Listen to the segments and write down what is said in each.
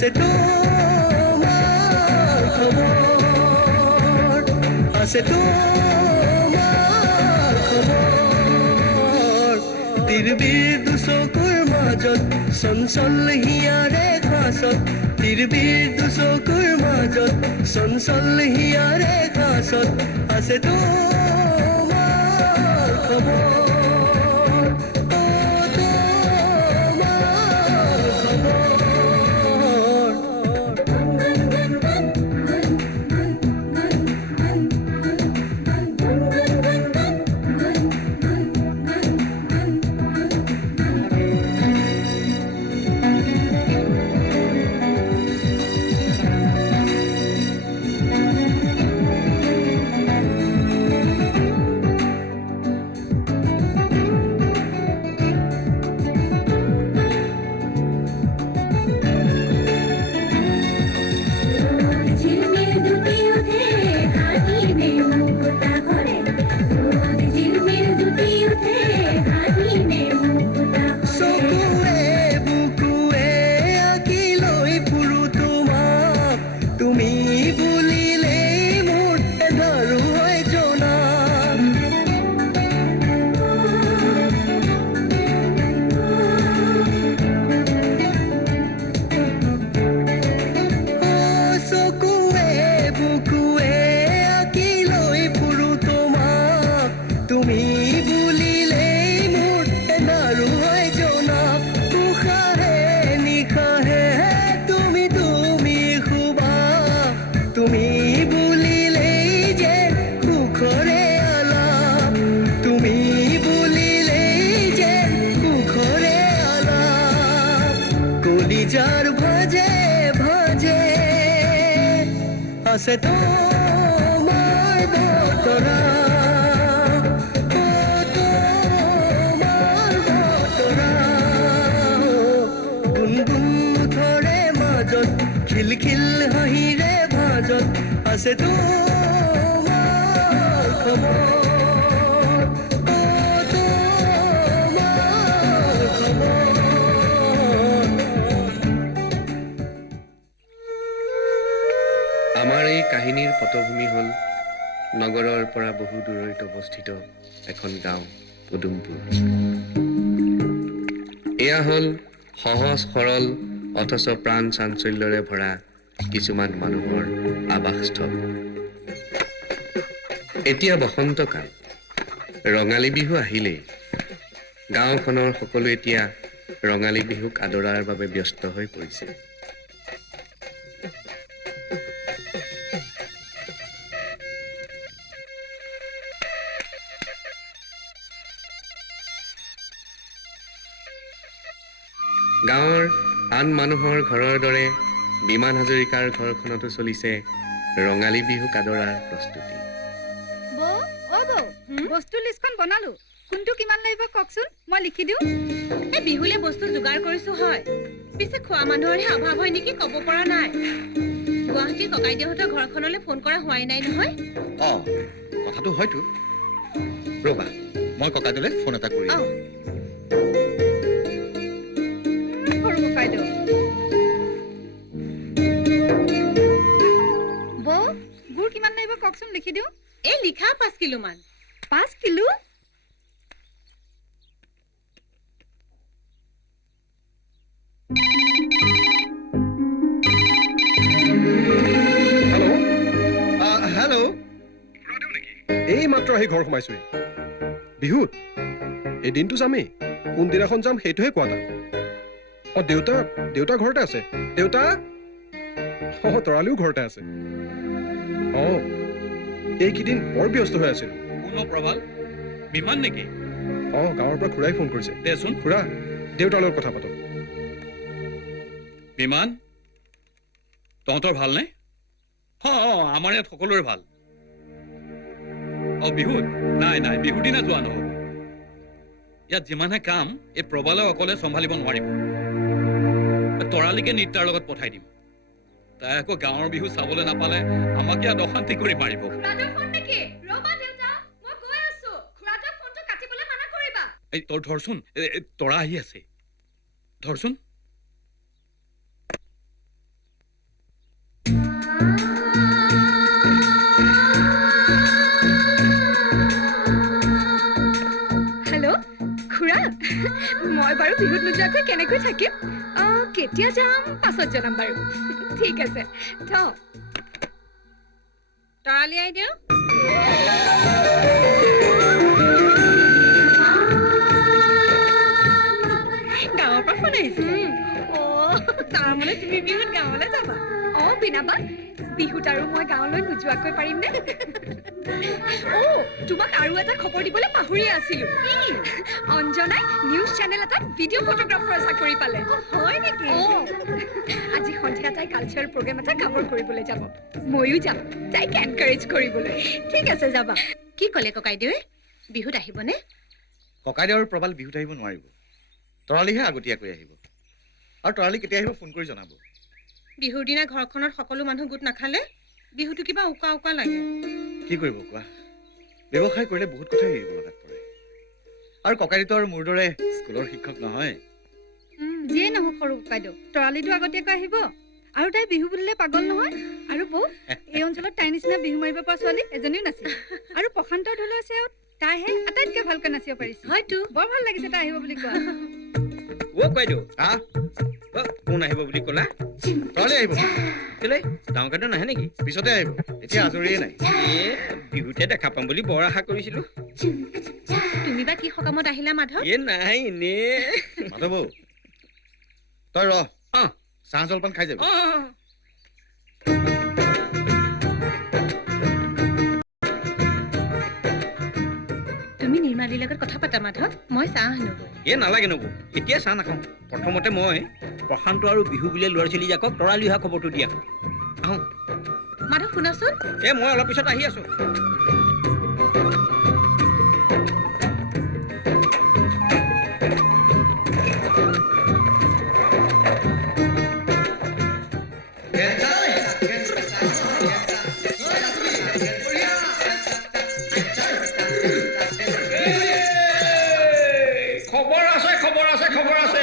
আছে তোমাৰ খবৰ আছে তোমাৰ খবৰ তিৰবিৰ দুচকুৰ মাজত চঞ্চল হিয়াৰে ঘাসত তিৰবিৰ দুচকুৰ মাজত চঞ্চল হিয়াৰে ঘাসত আছে তোমাৰ খবৰ আছে তোমাৰ বতৰা তোমাৰ বতৰা গুণগুণ মুঠৰে মাজত খিলখিল হাঁহিৰে ভাজত আছে তোমাৰ খবৰ আমাৰ এই কাহিনীৰ পটভূমি হ'ল নগৰৰ পৰা বহু দূৰৈত অৱস্থিত এখন গাঁও পদুমপুৰ। এয়া হ'ল সহজ সৰল অথচ প্ৰাণ চাঞ্চল্যৰে ভৰা কিছুমান মানুহৰ আৱাসস্থল। এতিয়া বসন্তকাল, ৰঙালী বিহু আহিলেই। গাঁওখনৰ সকলো এতিয়া ৰঙালী বিহুক আদৰাৰ বাবে ব্যস্ত হৈ পৰিছে। গাঁৱৰ আন মানুহৰ ঘৰৰ দৰে বিমান হাজৰিকাৰ ঘৰখনতো চলিছে ৰঙালী বিহুক আদৰাৰ প্ৰস্তুতি। বস্তুৰ লিষ্টখন বনালো, কোনটো কিমান লাগিব কওকচোন, মই লিখি দিওঁ। এই বিহুলে বস্তু যোগাৰ কৰিছো হয়, পিছে খোৱা মানুহৰহে অভাৱ হয় নেকি ক'ব পৰা নাই। গুৱাহাটীৰ ককাইদেউহঁতৰ ঘৰখনলৈ ফোন কৰা হোৱাই নাই নহয়। কথাটো হয়তো। ৰবা, মই ককাইদেউলৈ ফোন এটা কৰি গুড় কিমান লাগিব কওকচোন, লিখি দিওঁ। এই লিখা 5 কিলো মান। 5 কিলো? হেল্ল', এই মাত্ৰ আহি ঘৰ সোমাইছোহি। বিহুত এই দিনটো যামেই, কোনদিনাখন যাম সেইটোহে কোৱা নাই। দেউতা ঘৰতে আছে। দেউতা তৰালিও ঘৰতে আছে। এইকেইদিন বৰ ব্যস্ত হৈ আছিল। প্ৰবাল বিমান নেকি? গাঁৱৰ পৰা খুৰাই ফোন কৰিছে। দেচোন খুৰা, দেউতাৰ লগত কথা পাতক। বিমান, তহঁতৰ ভালনে? আমাৰ ইয়াত সকলোৰে ভাল। বিহুত নাই, বিহুৰ দিনা যোৱা নহ'ব। ইয়াত যিমানহে কাম, এই প্ৰবালে অকলে চম্ভালিব নোৱাৰিব। তৰালিকে নিত্যাৰ লগত পঠাই দিম। তাই আকৌ গাঁৱৰ বিহু চাবলৈ নাপালে আমাক ইয়াত অশান্তি কৰি মাৰিব। এই তোৰ ধৰচোন, তৰা আহি আছে, ধৰচোন। মই বাৰু বিহুত নোযোৱাকৈ কেনেকৈ থাকিম কেতিয়া যাম পাছত জনাম বাৰু ঠিক আছে তৰালি আইদেউ গাঁৱৰ পৰা ফোন আহিছে তাৰমানে তুমি বিহুত গাঁৱলৈ যাবা বিনাবা বিহুত আৰু মই গাঁৱলৈ নোযোৱাকৈ পাৰিম নে তোমাক আৰু এটা খবৰ দিবলৈ পাহৰিয়ে আছিলো অঞ্জনাই নিউজ চেনেল এটাত ভিডিঅ' ফটোগ্ৰাফাৰৰ চাকৰি পালে হয় নেকি আজি সন্ধিয়া তাই কালচাৰেল প্ৰগ্ৰেম এটা কভাৰ কৰিবলৈ যাব ময়ো যাম তাইক এনকাৰেজ কৰিবলৈ ঠিক আছে যাবা কি ক'লে ককাইদেৱে বিহুত আহিবনে ককাইদেউ আৰু প্ৰবাল বিহুত আহিব নোৱাৰিব তৰালিহে আগতীয়াকৈ আহিব আৰু তৰালি কেতিয়া আহিব ফোন কৰি জনাব বিহুৰ দিনা ঘৰখনত সকলো মানুহ গোট নাখালে বিহুটো কিবা উকা উকা লাগে কি কৰিব কোৱা ব্যৱসায় কৰিলে বহুত কথাই এৰিব লগাত পৰে আৰু ককাইদেউতো আৰু মোৰ দৰে স্কুলৰ শিক্ষক নহয় যিয়ে নহওক সৰু ককাইদেউ তৰালিটো আগতীয়াকৈ আহিব আৰু তাই বিহু বুলিলে পাগল নহয় আৰু বৌ এই অঞ্চলত তাইৰ নিচিনা বিহু মাৰিব পৰা ছোৱালী এজনীও নাছিল আৰু প্ৰশান্তৰ ঢোলৰ চেৱত তাইহে আটাইতকৈ ভালকৈ নাচিব পাৰিছে হয়তো বৰ ভাল লাগিছে তাই আহিব বুলি কোৱা বাইদেউ কোন আহিব বুলি ক'লা তৰালি আহিব কেলে ডাঙৰ কাইদেউ নাহে নেকি পিছতে আহিব এতিয়া আজৰিয়ে নাই বিহুতে দেখা পাম বুলি বৰ আশা কৰিছিলো তুমি বা কি সকামত আহিলা মাধৱ নাই এনে মাধৱ তই ৰহ অ চাহ জলপান খাই যাবি তুমি নিৰ্মালীৰ লগত কথা পাতা মাধৱ মই চাহ আনোগৈ নালাগে নবৌ এতিয়া চাহ নাখাওঁ প্ৰথমতে মই প্ৰশান্ত আৰু বিহু বুলিয়ে ল'ৰা ছোৱালীজাকক তৰালি অহা খবৰটো দিয়া আহোঁ মাধৱ শুনাচোন মই অলপ পিছত আহি আছো খবৰ আছে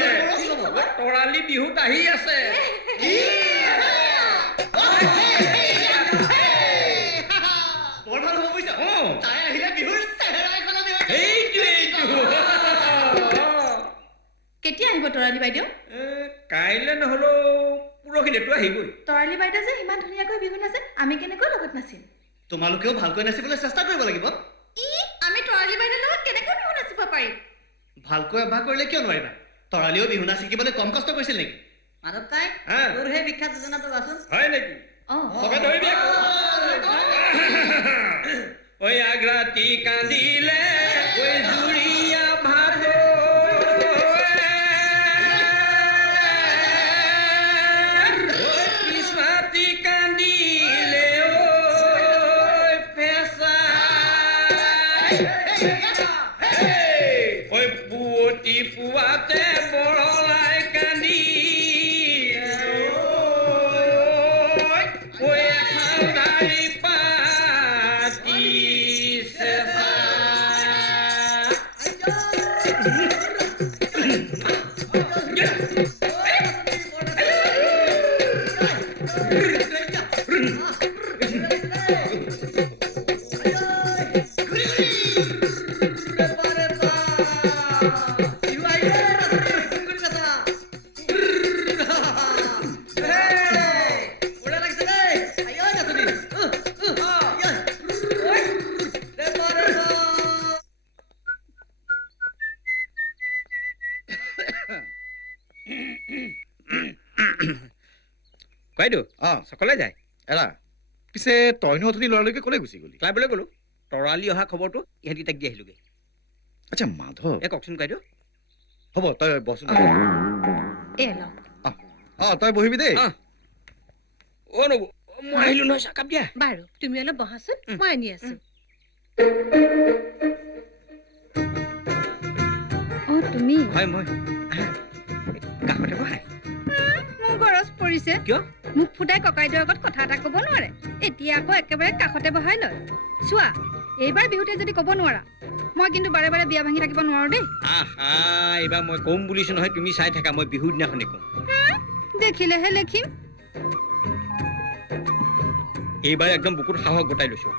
তৰালি বিহুত আহি আছে কেতিয়া আহিব তৰালি বাইদেউ কাইলৈ নহলেও পৰহিলেতো আহিবই তৰালি বাইদেউ যে ইমান ধুনীয়াকৈ বিহু নাচে আমি কেনেকৈ লগত নাচিম তোমালোকেও ভালকৈ নাচিবলৈ চেষ্টা কৰিব লাগিব আমি তৰালি বাইদেউৰ লগত কেনেকৈ বিহু নাচিব পাৰিম ভালকৈ অভ্যাস কৰিলে কিয় নোৱাৰিবা তৰালিও বিহু নাচ শিকিবলৈ কম কষ্ট কৰিছিল নেকি মাধৱ তাই তোৰ সেই বিখ্যাত যোজনাটো কোৱাচোন হয় নেকি ঐ আগ্ৰাতি কান্দিলে ঐ জুৰিয়া ভাদ কৃষ্ণাতি কান্দিলে ঐ পুৱতি পুৱাতে বৰলাই কান্দি ঐ এখন দাৰি পাতি বাইদেউ সকলে যায় এৰা পিছে তইনো অথনি ল'ৰালৈকে ক'লে গুচি গলি ক্লাবলৈ গ'লো তৰালি অহা খবৰটো ইহঁতি তাক দি আহিলোগে আচ্ছা মাধৱ কওকচোন বাইদেউ হ'ব তই বচোন তই বহিবি দেই নবৌ মই আহিলো নহয় চাহকাপ দিয়া বাৰু তুমি অলপ বহাচোন মই আনি আছো তুমি হয় মই কাষতে বহাই মোৰ গৰজ পৰিছে কিয় মুখ ফুটাই ককাইদেউৰ আগত কথা এটা ক'ব নোৱাৰে এতিয়া আকৌ একেবাৰে কাষতে বহাই লয় চোৱা এইবাৰ বিহুতে যদি ক'ব নোৱাৰা মই কিন্তু বাৰে বাৰে বিয়া ভাঙি থাকিব নোৱাৰো দেই এইবাৰ মই কম বুলিছো নহয় তুমি চাই থাকা মই বিহুৰ দিনাখনে কম দেখিলেহে লেখিম এইবাৰ একদম বুকুত সাহস গোটাই লৈছো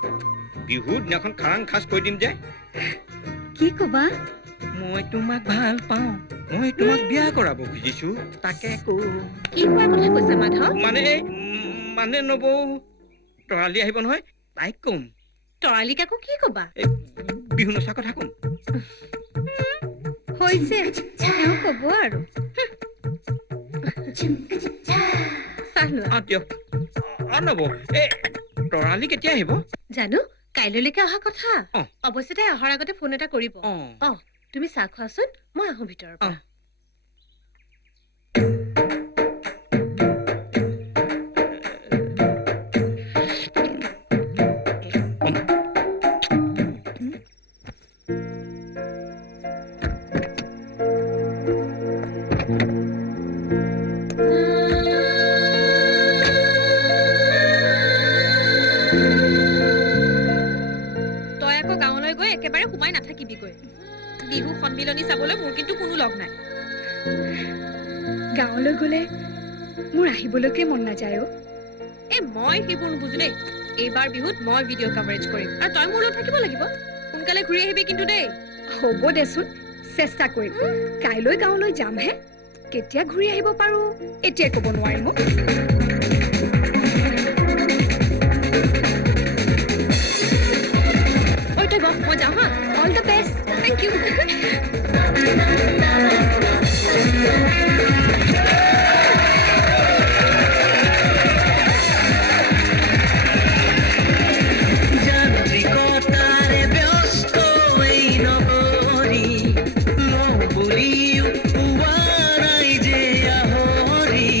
বিহুৰ দিনাখন খাৰাং খাচ কৰি দিম যে কি ক'বা মই তোমাক ভাল পাওঁ মই তোমাক বিয়া কৰাব খুজিছো তাকে কি হোৱাৰ কথা কৈছে মাধৱ মানে নবৌ তৰালি আহিব নহয় তাইক কম তৰালিক আকৌ কি কবা বিহু নচা কথা কম হৈছে তেওঁ ক'ব আৰু চাহ লোৱা দিয়ক নবৌ তৰালি কেতিয়া আহিব জানো কাইলৈলৈকে অহা কথা অ। অৱশ্যে তাই অহাৰ আগতে ফোন এটা কৰিব তুমি চাহ খোৱাচোন মই আহোঁ ভিতৰৰ পৰা তই আকৌ গাঁৱলৈ গৈ একেবাৰে সোমাই নাথাকিবিগৈ বিহু সন্মিলনী চাবলৈ মোৰ কিন্তু কোনো লগ নাই গাঁৱলৈ গ'লে মোৰ আহিবলৈকে মন নাযায় অ' মই সেইবোৰ নুবুজো দেই এইবাৰ বিহুত মই ভিডিঅ' কভাৰেজ কৰিম আৰু তই মোৰ লগত থাকিব লাগিব সোনকালে ঘূৰি আহিবি কিন্তু দেই হ'ব দেচোন চেষ্টা কৰিম কাইলৈ গাঁৱলৈ যামহে কেতিয়া ঘূৰি আহিব পাৰোঁ এতিয়াই ক'ব নোৱাৰিম অ'। ঐ তই বহ মই যাওঁ হা all the best thank you যান্ত্রিকতারে ব্যস্ত এই নগরী বুলি পোৱা নাই যে আহৰি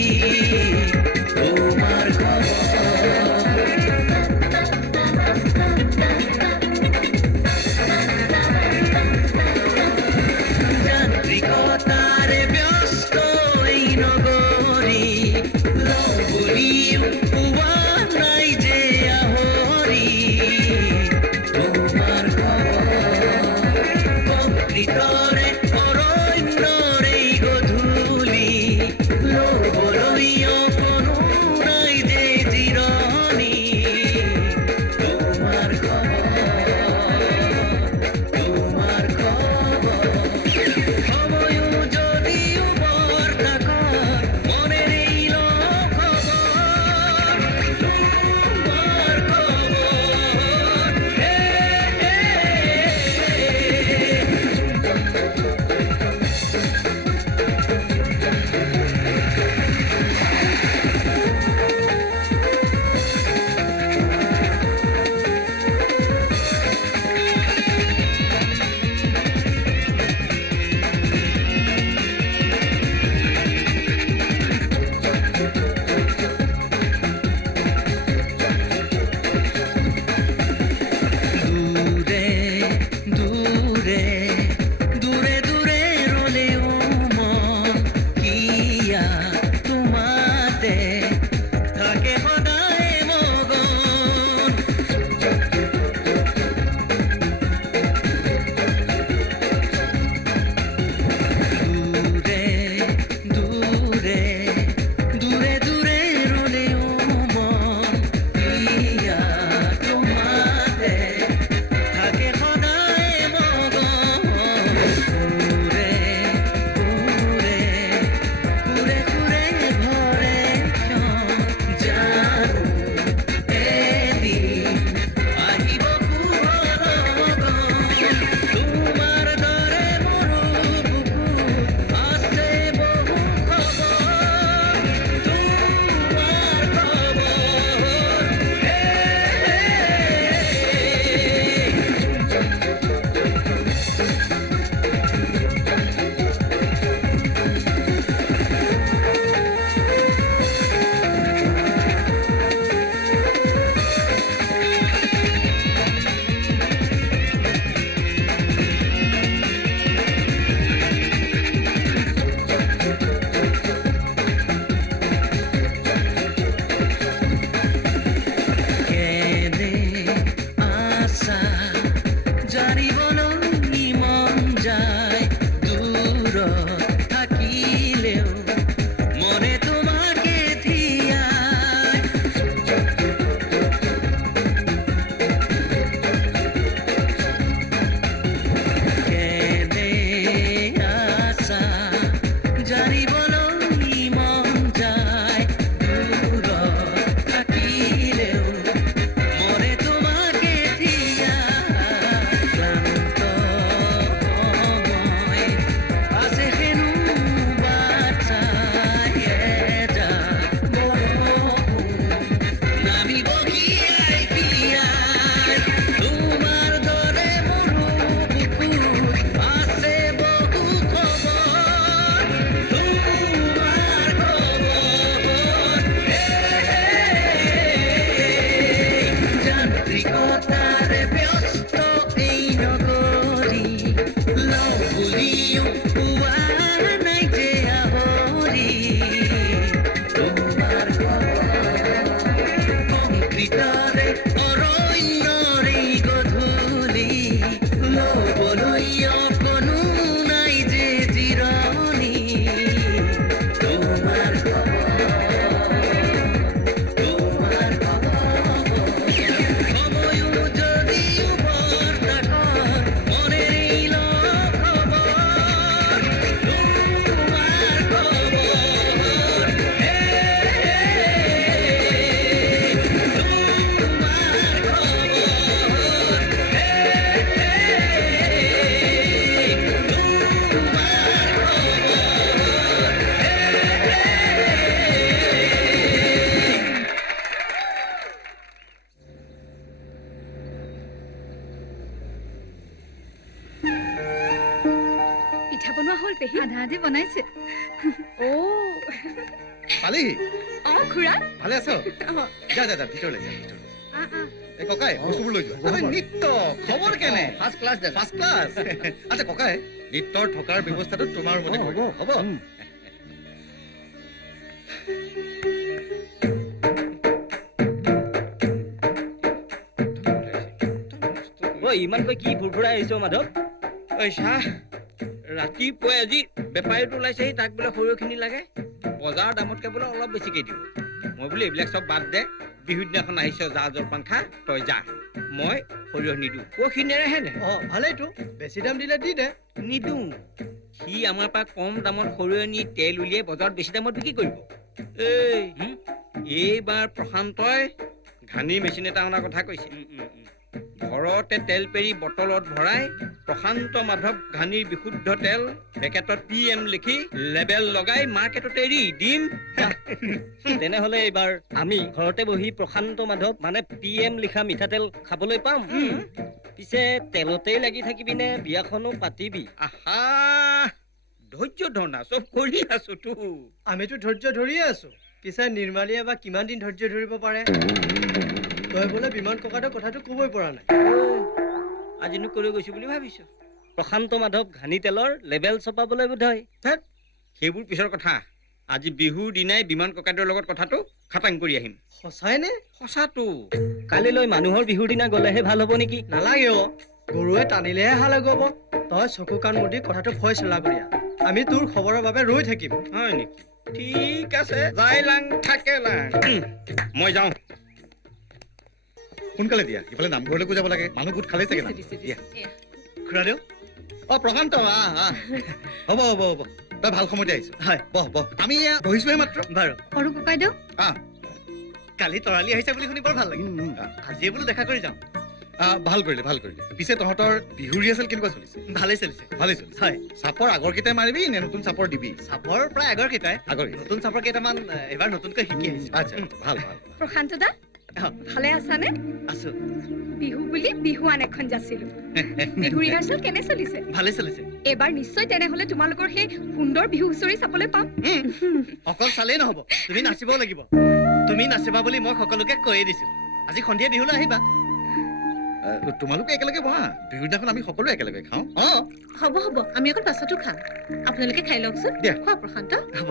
পেহী আধা আধি বনাইছে অ' পালেহি খুৰা ভালে আছ যা যা যা ভিতৰলৈ যা ভিতৰলৈ এই ককাই বস্তুবোৰ লৈ যোৱা আৰে নিত্য খবৰ কেনে first class day first class আচ্ছা ককাই নিত্যৰ থকাৰ ব্যৱস্থাটো তোমাৰ ৰুমতে কৰিব হ'ব ইমানকৈ কি ফুৰফুৰাই আহিছ মাধৱ ঐ চাহ ৰাতিপুৱাই আজি বেপাৰীটো ওলাইছেহি তাক বোলে সৰিয়হখিনি লাগে বজাৰৰ দামতকৈ বোলে অলপ বেছিকৈ দিব মই বোলে এইবিলাক চব বাদ দে বিহুৰ দিনাখন আহিছ জা জলপান খা তই যা মই সৰিয়হ নিদিওঁ সি নেৰেহেনে ভালেইতো বেছি দাম দিলে দি দে নিদিওঁ সি আমাৰ পৰা কম দামত সৰিয়হ নি তেল উলিয়াই বজাৰত বেছি দামত বিক্ৰী কৰিব এইবাৰ প্ৰশান্তই ঘানি মেচিন এটা অনাৰ কথা কৈছে ঘৰতে তেল পেৰি বটলত ভৰাই প্ৰশান্ত মাধৱ ঘানিৰ বিশুদ্ধ তেল পেকেটত PM লিখি লেবেল লগাই মাৰ্কেটত এৰি দিম তেনেহলে এইবাৰ আমি ঘৰতে বহি প্ৰশান্ত মাধৱ মানে PM লিখা মিঠাতেল খাবলৈ পাম পিছে তেলতেই লাগি থাকিবি নে বিয়াখনো পাতিবি আহা ধৈৰ্য ধৰণা চব কৰি আছো তো আমিতো ধৈৰ্য ধৰিয়ে আছো পিছে নিৰ্মালীয়ে বা কিমান দিন ধৈৰ্য ধৰিব পাৰে তই বোলে বিমান ককাটোৰ কথাটো ক'বই পৰা নাই আজিনো কলৈ গৈছো বুলি ভাবিছো প্ৰশান্ত মাধৱ ঘানি তেলৰ লেবেল ছপাবলৈ বোধহয় সেইবোৰ পিছৰ কথা আজি বিহুৰ দিনাই বিমান ককাইদেউৰ লগত কথাটো খাটাং কৰি আহিম সঁচাই নে সঁচাটো কালিলৈ মানুহৰ বিহুৰ দিনা গলেহে ভাল হ'ব নেকি নালাগে গৰুৱে টানিলেহে হাল আগুৱাব তই চকু কাণ মুদি কথাটো ফয়চলা কৰি আমি তোৰ খবৰৰ বাবে ৰৈ থাকিম হয় নেকি ঠিক আছে যাই লাং থাকে লাং মই যাওঁ সোনকালে দিয়া ইফালে নামঘৰলৈকো যাব লাগে মানুহ গোট খালে চাগে দিয়া খুৰাদেউ প্ৰশান্ত হ'ব হ'ব হ'ব তই ভাল সময়তে আহিছ হয় বহ বহ আমি বহিছোহে মাত্ৰ বাৰু সৰু ককাইদেউ কালি তৰালি আহিছে বুলি শুনি বৰ ভাল লাগিল আজিয়ে বোলো দেখা কৰি যাম ভাল কৰিলে পিছে তহঁতৰ বিহু ৰিহাৰ্চেল কেনেকুৱা চলিছে ভালেই চলিছে হয় চাপৰ আগৰ কেইটাই মাৰিবি নে নতুন চাপৰ দিবি চাপৰ প্ৰায় আগৰ কেইটাই আগৰ নতুন চাপৰ কেইটামান এবাৰ নতুনকৈ শিকি আহিছো আচ্ছা ভাল প্ৰশান্ত দা ভালে আছানে আছো বিহু বুলি বিহুৱান এখন যাচিলো বিহু ৰিহাৰ্চেল কেনে চলিছে ভালেই চলিছে এবাৰ নিশ্চয় তেনেহলে তোমালোকৰ সেই সুন্দৰ বিহু হুঁচৰি চাবলৈ পাম অকল চালেই নহব তুমি নাচিবও লাগিব তুমি নাচিবা বুলি মই সকলোকে কৈয়ে দিছো আজি সন্ধিয়া বিহুলৈ আহিবা তোমালোকে একেলগে বহা বিহুৰ দিনাখন আমি সকলোৱে একেলগে খাওঁ হ'ব আমি অকণ পাছতো খাম আপোনালোকে খাই লওকচোন দিয়া। খোৱা প্ৰশান্ত হ'ব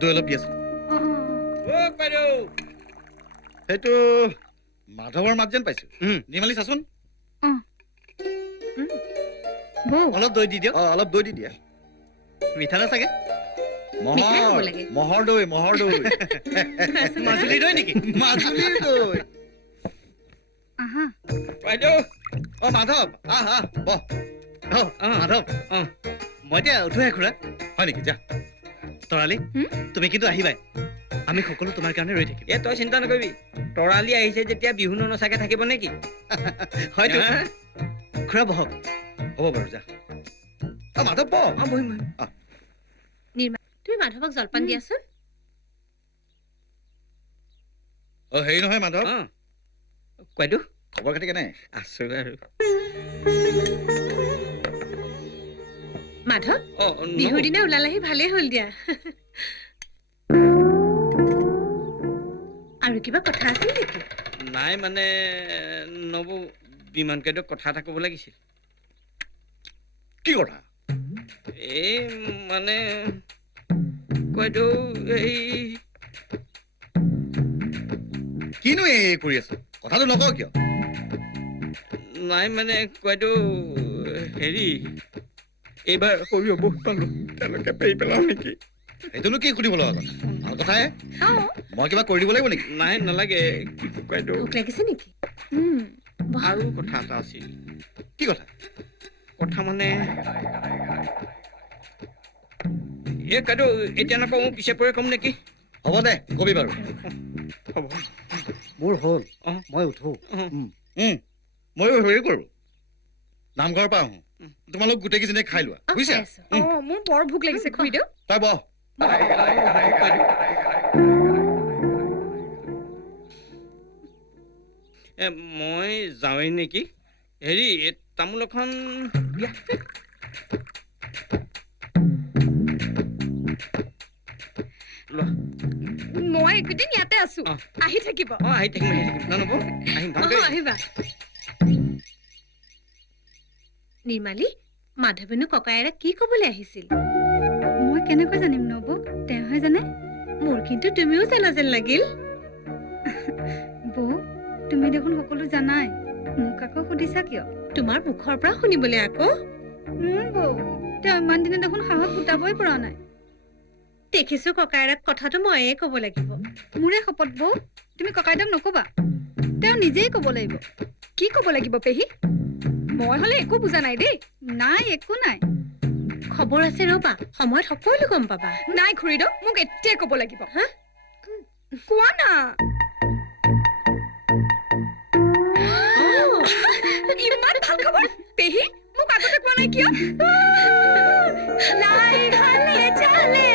দৈ অলপ দিয়াচোন সেইটো মাধৱৰ মাত যেন পাইছো নিৰ্মালী চাচোন বৌ অলপ দৈ দি দিয়ক অলপ দৈ দি দিয়া মিঠা না চাগে মিঠাই হ'ব লাগে। মহৰ দৈ মাজুলীৰ দৈ নেকি মাজুলীৰ দৈ আহা বাইদেউ মাধৱ বহ মাধৱ মই এতিয়া উঠোহে খুৰা হয় নেকি যা তৰালি তুমি কিন্তু আহিবাই আমি সকলো তোমাৰ কাৰণে ৰৈ থাকিম তই চিন্তা নকৰিবি তৰালি আহিছে যেতিয়া বিহু নচাকে থাকিব নেকি হয়তো খুৰা বহক হ'ব বাৰু যা মাধৱ বহ বহিম তুমি মাধৱক জলপান দিয়াচোন হেৰি নহয় মাধৱ কোৱাইদেউ খবৰ খাতি কেনে আছো আৰু মাধৱ বিহুৰ দিনা ওলালেহি ভালেই হ'ল দিয়া আৰু কিবা কথা আছিল নেকি নাই মানে নবৌ বিমান কেইটাক কথা এটা ক'ব লাগিছিল কি কথা এই মানে কোৱাইদেউ এই কিনো এই কৰি আছ কথাটো নকওঁ কিয় নাই মানে কোৱাইদেউ হেৰি এইবাৰ সৰিয়হ বহুত পালো তেওঁলোকে পেৰি পেলাও নেকি সেইটোনো কি সুধিব লগা কথা ভাল কথাহে মই কিবা কৰি দিব লাগিব নেকি নাই নালাগে কোৱাইদেউ ভোক লাগিছে নেকি আৰু কথা এটা আছিল কি কথা কথা মানে এই কোৱাইদেউ এতিয়া নকওঁ পিছে পৰে ক'ম নেকি হ'ব দে কবি বাৰু হ'ব মোৰ হ'ল মই উঠো ময়ো হেৰি কৰোঁ নামঘৰৰ পৰা আহোঁ তোমালোক গোটেইকেইজনীয়ে খাই লোৱা বুজিছা মোৰ বৰ ভোক লাগিছে খুৰীদেউ তই বহ মই যাওঁৱেই নেকি হেৰি তামোল এখন মই একদিন ইয়াতে আছো অ। আহি থাকিব আহি থাকিম নব আহিম ভালকৈ আহিবা নিৰ্মালী মাধৱেনো ককায়েৰে কি কবলৈ আহিছিল মই কেনেকৈ জানিম নব তেওঁহে জানে মোৰ কিন্তু তুমিও জানা যেন লাগিল বৌ তুমি দেখোন সকলো জানাই মোক আকৌ সুধিছা কিয় তোমাৰ মুখৰ পৰা শুনিবলৈ আকৌ বৌ তেওঁ ইমান দিনে দেখোন সাহস গোটাবই পৰা নাই দেখিছো ককায়েৰক কথাটো ময়ে ক'ব লাগিব মোৰে শপত বৌ তুমি ককাইদেউক নকবা তেওঁ নিজেই ক'ব লাগিব কি ক'ব লাগিব পেহী মই হলে একো বুজা নাই দেই নাই একো নাই খবৰ আছে ৰবা সময়ত সকলো গম পাবা নাই খুৰীদেউ মোক এতিয়াই ক'ব লাগিব হা কোৱা না ইমান ভাল খবৰ পেহী মোক আগতে কোৱা নাই কিয় লাই হালে চালে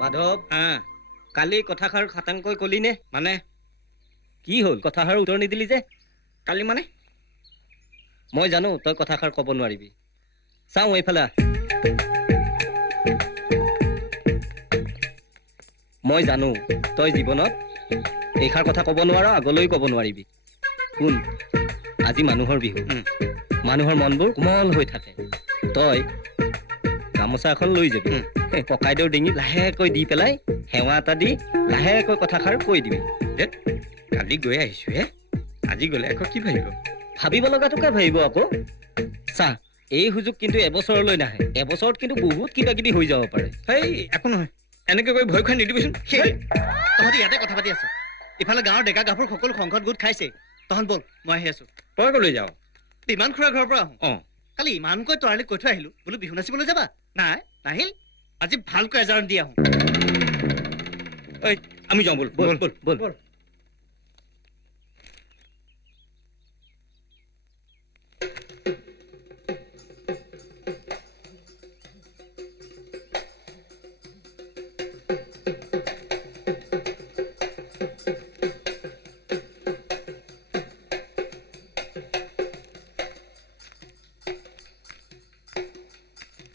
মাধৱ কালি কথাষাৰ খাটাংকৈ কলি নে মানে কি হ'ল কথাষাৰ উত্তৰ নিদিলি যে কালি মানে মই জানো তই কথাষাৰ ক'ব নোৱাৰিবি চাওঁ এইফালে মই জানো তই জীৱনত এইষাৰ কথা ক'ব নোৱাৰ আগলৈ ক'ব নোৱাৰিবি শুন আজি মানুহৰ বিহু মানুহৰ মনবোৰ কোমল হৈ থাকে তই গামোচা এখন লৈ যাবি ককাইদেউৰ ডিঙিত লাহেকৈ দি পেলাই সেৱা এটা দি লাহেকৈ কথাষাৰ কৈ দিবি কালি গৈ আহিছো হে আজি গ'লে আকৌ কি ভাবিব ভাবিব লগাটোকে ভাবিব আকৌ চা এই সুযোগ কিন্তু এবছৰলৈ নাহে এবছৰত কিন্তু বহুত কিবা কিবি হৈ যাব পাৰে সেই একো নহয় এনেকৈ গৈ ভয় খুৱাই নিদিবিচোন তহঁতি ইয়াতে কথা পাতি আছ ইফালে গাঁৱৰ ডেকা গাভৰু সকলো সংঘত গোট খাইছে তহঁত ব'ল মই আহি আছো তই কলৈ যাওঁ ইমান খুৰা ঘৰৰ পৰা আহোঁ অ কালি ইমানকৈ তৰালি কৈ থৈ আহিলো বোলো বিহু নাচিবলৈ যাবা নাই নাহিল আজি ভালকৈ এজাৰণ দি আহোঁ ঐ আমি যাওঁ ব'ল ব'ল ব'ল ব'ল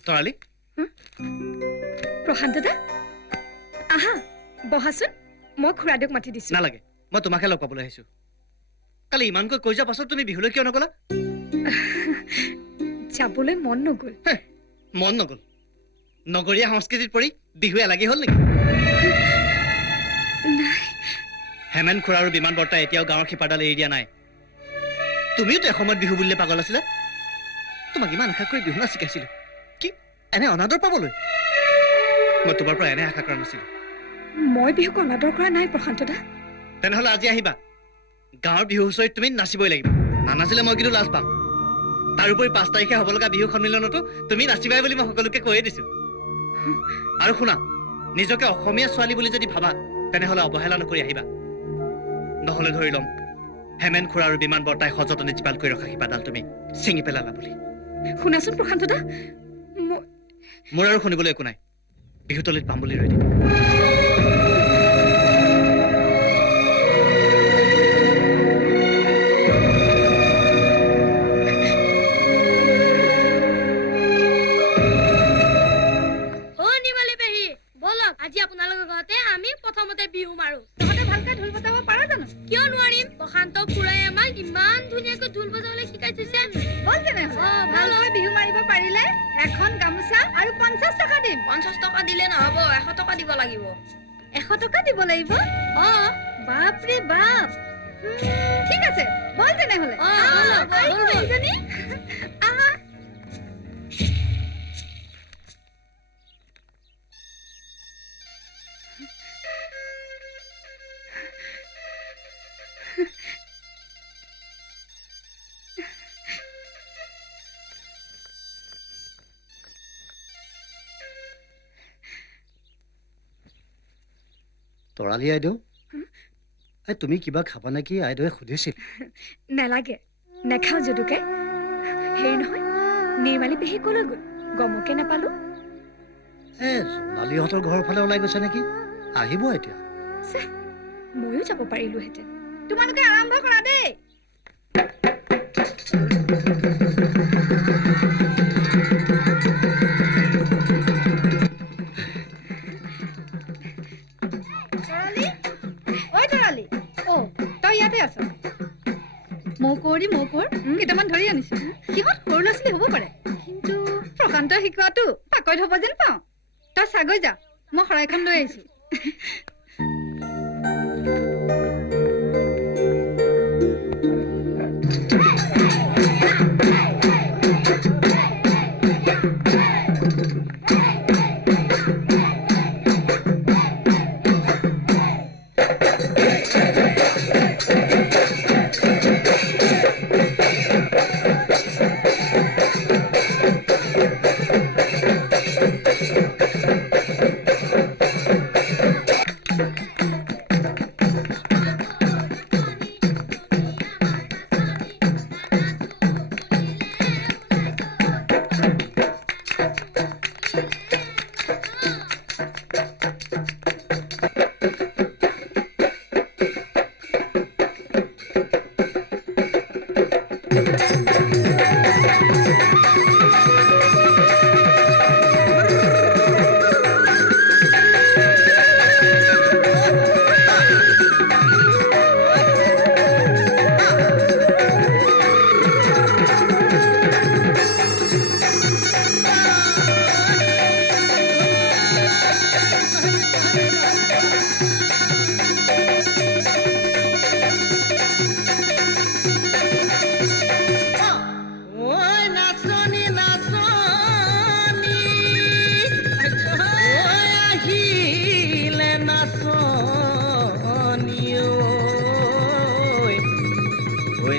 তৰালি প্ৰশান্ত দা আহা বহাচোন মই খুৰাদেউক মাতি দিছো নালাগে মই তোমাকে লগ পাবলৈ আহিছো কালি ইমানকৈ কৈ যোৱাৰ পাছত তুমি বিহুলৈ কিয় নগলা যাবলৈ মন নগ'ল মন নগ'ল নগৰীয়া সংস্কৃতিত পৰি বিহু এলাগি হ'ল নেকি হেমেন খুৰা আৰু বিমান বৰ্তাই এতিয়াও গাঁৱৰ শিপাডাল এৰি দিয়া নাই তুমিওতো এসময়ত বিহু বুলিলে পাগল আছিলা তোমাক ইমান আশা কৰি বিহু নাচ শিকাইছিলো কি এনে অনাদৰ পাবলৈ মই তোমাৰ পৰা এনে আশা কৰা নাছিলো মই বিহুক অনাদৰ কৰা নাই প্ৰশান্ত দা তেনেহ'লে আজি আহিবা গাঁৱৰ বিহু হুঁচৰিত তুমি নাচিবই লাগিব নানাচিলে মই কিন্তু লাজ পাম তাৰোপৰি 5 তাৰিখে হ'ব লগা বিহু সন্মিলনতো তুমি নাচিবাই বুলি মই সকলোকে কৈয়ে দিছো আৰু শুনা নিজকে অসমীয়া ছোৱালী বুলি যদি ভাবা তেনেহ'লে অৱহেলা নকৰি আহিবা নহ'লে ধৰি ল'ম হেমেন খুৰা আৰু বিমান বৰ্তাই সযতনে জীপাল কৰি ৰখা শিপাডাল তুমি ছিঙি পেলালা বুলি শুনাচোন প্ৰশান্ত দা মোৰ আৰু শুনিবলৈ একো নাই বিহুতলিত পাম বুলি ৰৈ দিম আজি আপোনালোকৰ ঘৰতে আমি প্ৰথমতে বিহু মাৰো তহঁতে ভালকৈ ঢোল বজাব পাৰ জানো কিয় নোৱাৰিম প্ৰশান্ত খুৰাই আমাক ইমান ধুনীয়াকৈ ঢোল বজাবলৈ শিকাই দিছে বল তেনেহ'লে ভালকৈ বিহু মাৰিব পাৰিলে এখন গামোচা আৰু 50 টকা দিম 50 টকা দিলে নহ'ব 100 টকা দিব লাগিব 100 টকা দিব লাগিব বাপৰে বাপ ঠিক আছে বল তেনেহ'লে আহা তৰালি আইদেউ এই তুমি কিবা খাবা নেকি আইদেৱে সুধিছিল নালাগে নাখাওঁ যদুকে হেৰি নহয় নিৰ্মালী পেহী কলৈ গ'ল গমকে নাপালো জোনালীহঁতৰ ঘৰৰ ফালে ওলাই গৈছে নেকি আহিব এতিয়া ময়ো যাব পাৰিলোহেঁতেন তোমালোকে আৰম্ভ কৰা দেই তৰালি ঐ তৰালি তই ইয়াতে আছ মৌকুঁৱৰী মৌকুঁৱৰ কেইটামান ধৰি আনিছো সিহঁত সৰু ল'ৰা ছোৱালী হ'ব পাৰে কিন্তু প্ৰশান্ত শিকোৱাটো পাকৈত হ'ব যেন পাওঁ তই চাগৈ যা মই শৰাইখন লৈ আহিছো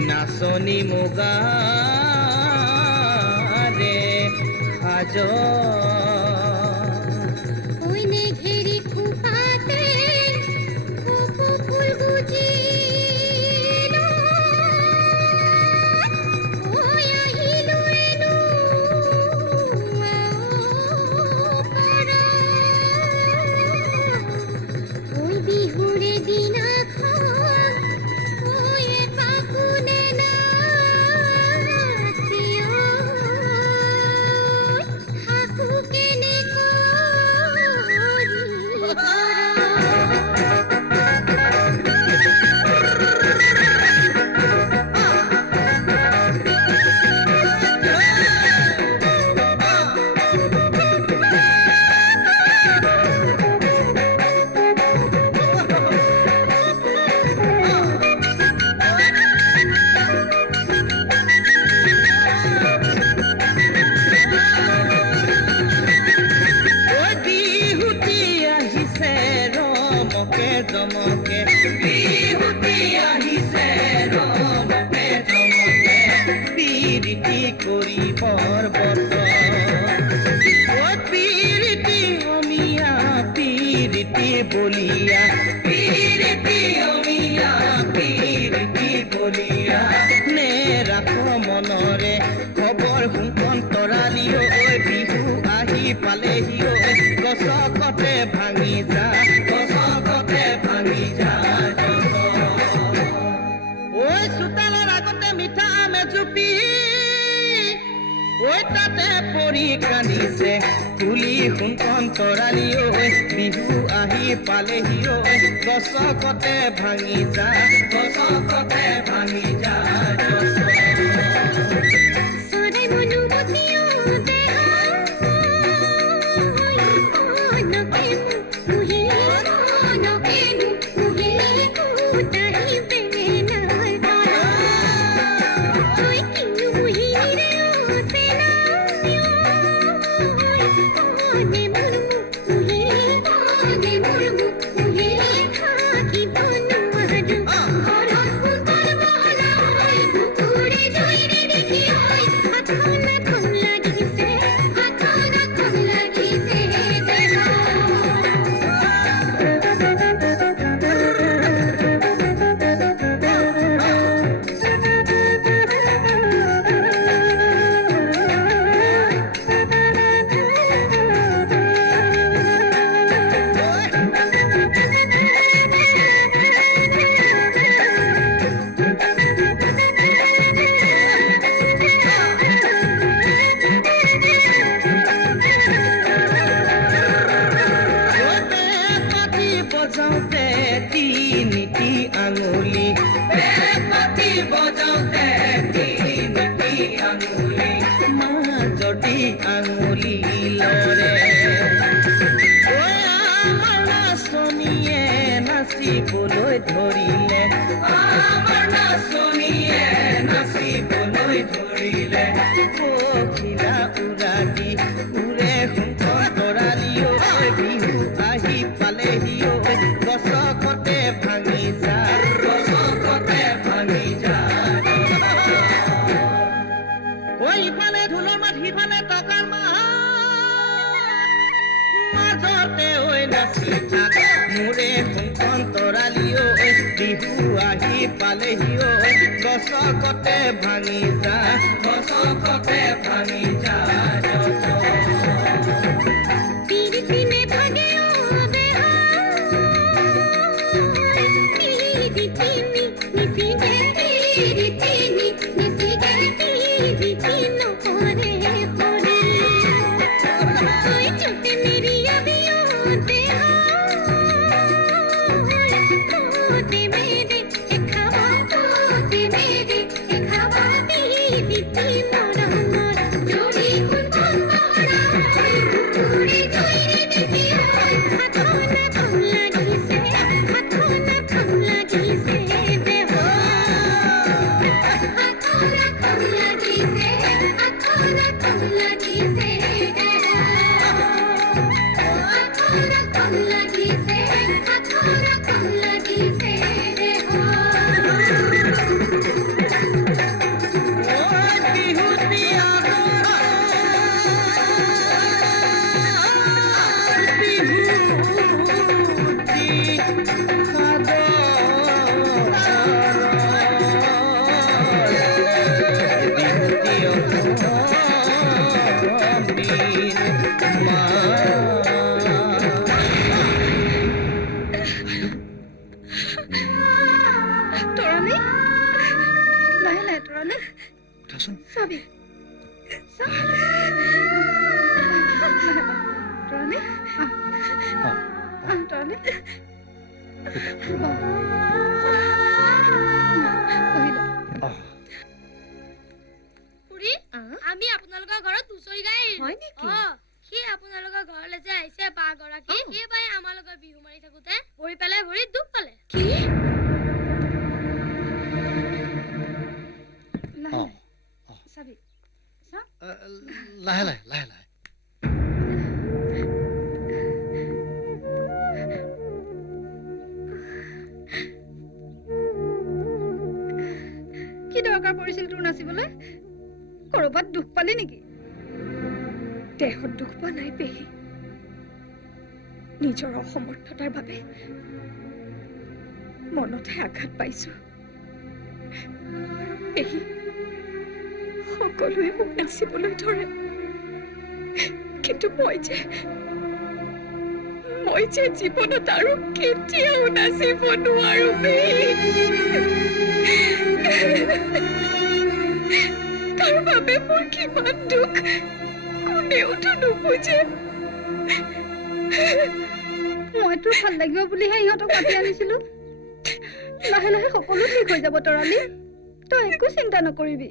নাচনি মুগাৰে সাজ ঘেৰি খোপাতে কপৌ ফুল গুজিল আহিলো এনো বিহুৰে দিনাখন ফাগুনে হাকু কেনে জমকে বিহুতি আহিছে ৰমকে জমকে পিৰিতি কৰিবৰ বতৰ পিৰিতি অমিয়া পিৰিতি বলিয়া পিৰিতি অমিয়া পিৰিতি বলিয়া নে ৰাখ মনৰে খবৰ শুন তৰালিও বিহু আহি পালেহি গছকতে ভাঙি যা চোতালৰ আগতে মিঠা আমে জুপি তাতে পৰি কান্দিছে তুলি সোণকণ তৰালি বিহু আহি পালেহি গছকতে ভাঙি যা গছকতে ভাঙি যা তিনিটি আঙুলি পেপতি বজাওতে তিনিটি আঙুলি মাজতি আঙুলি লৰে আমাৰ নাচনীয়ে নাচিবলৈ ধৰিলে আমাৰ নাচনীয়ে নাচিবলৈ ধৰিলে পখিলা উৰাদি উৰে সুন্দৰ তৰালিও বিহু আহি পালেহি গছকতে ভাঙি যা গছকতে ভাঙি যা ঐ ইফালে ঢোলৰ মাত সিফালে টকাৰ মাত মাজতে ঐ নাচি থাক মোৰে সুন্দৰ তৰালিও বিহু আহি পালেহি গছকতে ভাঙি যা গছকতে ভাঙি যা পিৰিপিনে ভাগে দেহা পিৰিপিনি নিচিগে পিৰিপিনি নিচিগে পিৰিপিনো কৰে কৰে ঐ চুতে মেৰি আবিও দেহা কোতে মেৰে এখাবা কোতে মেৰে এখাবা পিৰিপিনো ৰঙৰ জোৰি কুন মৰা উৰি জয়ৰে দেখিও হাতনা কমলা দিছে হাতনা কমলা দিছে দেহ হাতনা কমলা দিছে হাতনা কমলা দিছে দেহ হাতনা কমলা দিছে হাতনা কমলা দিছে দেহ তৰালি লাহে লাহে তৰালি উঠাচোন চাবি তৰালি তৰালি খুৰী আমি আপোনালোকৰ ঘৰত হুঁচৰি গাই হয় নেকি? সি আপোনালোকৰ ঘৰলৈ যে আহিছে বা গৰাকী সেইবাৰে আমাৰ লগত বিহু মাৰি থাকোতে ভৰি পেলাই ভৰিত দুখ পালে কি লাহে চাবি লাহে লাহে লাহে লাহে কি দৰকাৰ পৰিছিল তোৰ নাচিবলৈ কৰবাত দুখ পালি নেকি দেহত দুখ পোৱা নাই পেহী নিজৰ অসমৰ্থতাৰ বাবে মনতহে আঘাত পাইছো পেহী সকলোৱে মোক নাচিবলৈ ধৰে কিন্তু মই যে জীৱনত আৰু কেতিয়াও নাচিব নোৱাৰো তাৰ বাবে মোৰ কিমান দুখ কোনেওতো নুবুজে মই তোৰ ভাল লাগিব বুলিহে ইহঁতক মাতি আনিছিলো লাহে লাহে সকলো ঠিক হৈ যাব তৰালি তই একো চিন্তা নকৰিবি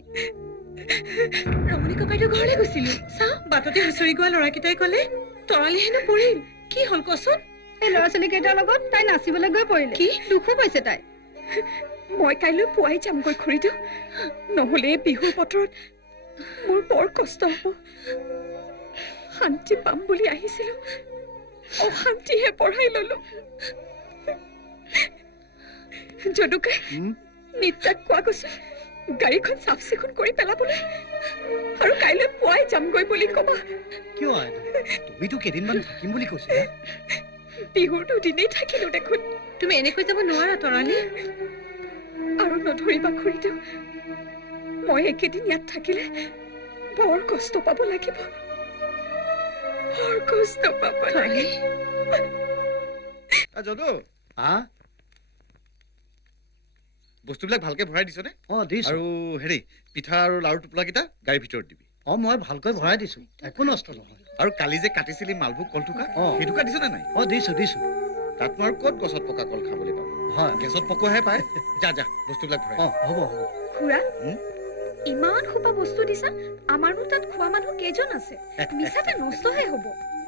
ৰমণী ককাইদেউ ঘৰলৈ গৈছিলো চা বাটতে হুঁচৰি গোৱা ল'ৰাকেইটাই ক'লে তৰালি হেনো পৰিল কি হ'ল কচোন এই ল'ৰা ছোৱালী কেইটাৰ লগত তাই নাচিবলৈ গৈ পৰিলে কি? দুখো পাইছে তাই মই কাইলৈ পুৱাই যামগৈ খুৰীদেউ নহ'লে এই বিহুৰ বতৰত মোৰ বৰ কষ্ট হ'ব শান্তি পাম বুলি আহিছিলো অশান্তিহে পঢ়াই ললো যদুকাই নিত্যাক কোৱা কৈছো গাড়ীখন চাফ চিকুণ কৰি পেলাবলৈ আৰু কাইলৈ পুৱাই যামগৈ বুলি ক'বা কিয় তুমিতো কেইদিনমান থাকিম বুলি কৈছিলা বিহুৰ দুদিনেই থাকিলো দেখোন তুমি এনেকৈ যাব নোৱাৰা তৰালি আৰু নধৰিবা খুৰীদেউ মই একেদিন ইয়াত থাকিলে বৰ কষ্ট পাব লাগিব বৰ কষ্ট পাব লাগিব যদু বস্তুবিলাক ভালকে ভৰাই দিছনে দিছো আৰু হেৰি পিঠা আৰু লাৰু টোপোলাকেইটা গাড়ীৰ ভিতৰত দিবি মই ভালকৈ ভৰাই দিছো একো নষ্ট নহয় আৰু কালি যে কাটিছিলি মালভোগ কলথোকা সেইটোকা দিছনে নাই দিছো তাতনো আৰু ক'ত গছত পকা কল খাবলৈ পাব হয় গেছত পকোৱাহে পায় যা যা বস্তুবিলাক ভৰাই অঁ হ'ব হ'ব খুৰা হুম? ইমান সোপা বস্তু দিছা আমাৰনো তাত খোৱা মানুহ কেইজন আছে মিছাতে নষ্টহে হ'ব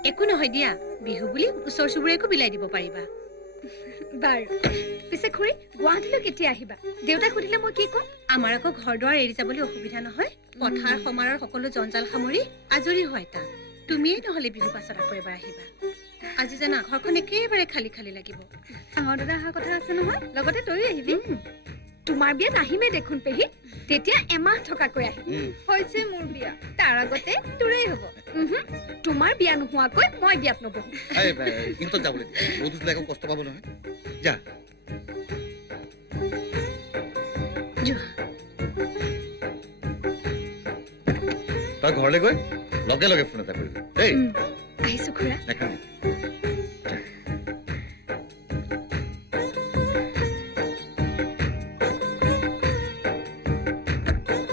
একো নহয় দিয়া বিহু বুলি ওচৰ চুবুৰীয়াকো বিলাই দিব পাৰিবা বাৰু পিছে খুৰী গুৱাহাটীলৈ কেতিয়া আহিবা দেউতাক সুধিলে মই কি ক'ম আমাৰ আকৌ ঘৰ দুৱাৰ এৰি যাবলৈ অসুবিধা নহয় পথাৰ সমাৰৰ সকলো জঞ্জাল সামৰি আজৰি হয় তাত তুমিয়েই নহ'লে বিহু পাছত আকৌ এবাৰ আহিবা আজি জানা ঘৰখন একেবাৰে খালী খালী লাগিব ডাঙৰ দাদা অহা কথা আছে নহয় লগতে তয়ো আহিবি তোমাৰ বিয়াত আহিমেই দেখোন পেহী তেতিয়া এমাহ থকাকৈ আহিম হৈছে মোৰ বিয়া তাৰ আগতে তোৰেই হ'ব তোমাৰ বিয়া নোহোৱাকৈ মই বিয়াত নবহো ইহঁতক যাবলৈ বধূবিলাক আকৌ কষ্ট পাব নহয় যা তই ঘৰলৈ গৈ লগে লগে ফোন এটা কৰিবি দেই আহিছো খুৰা দেখা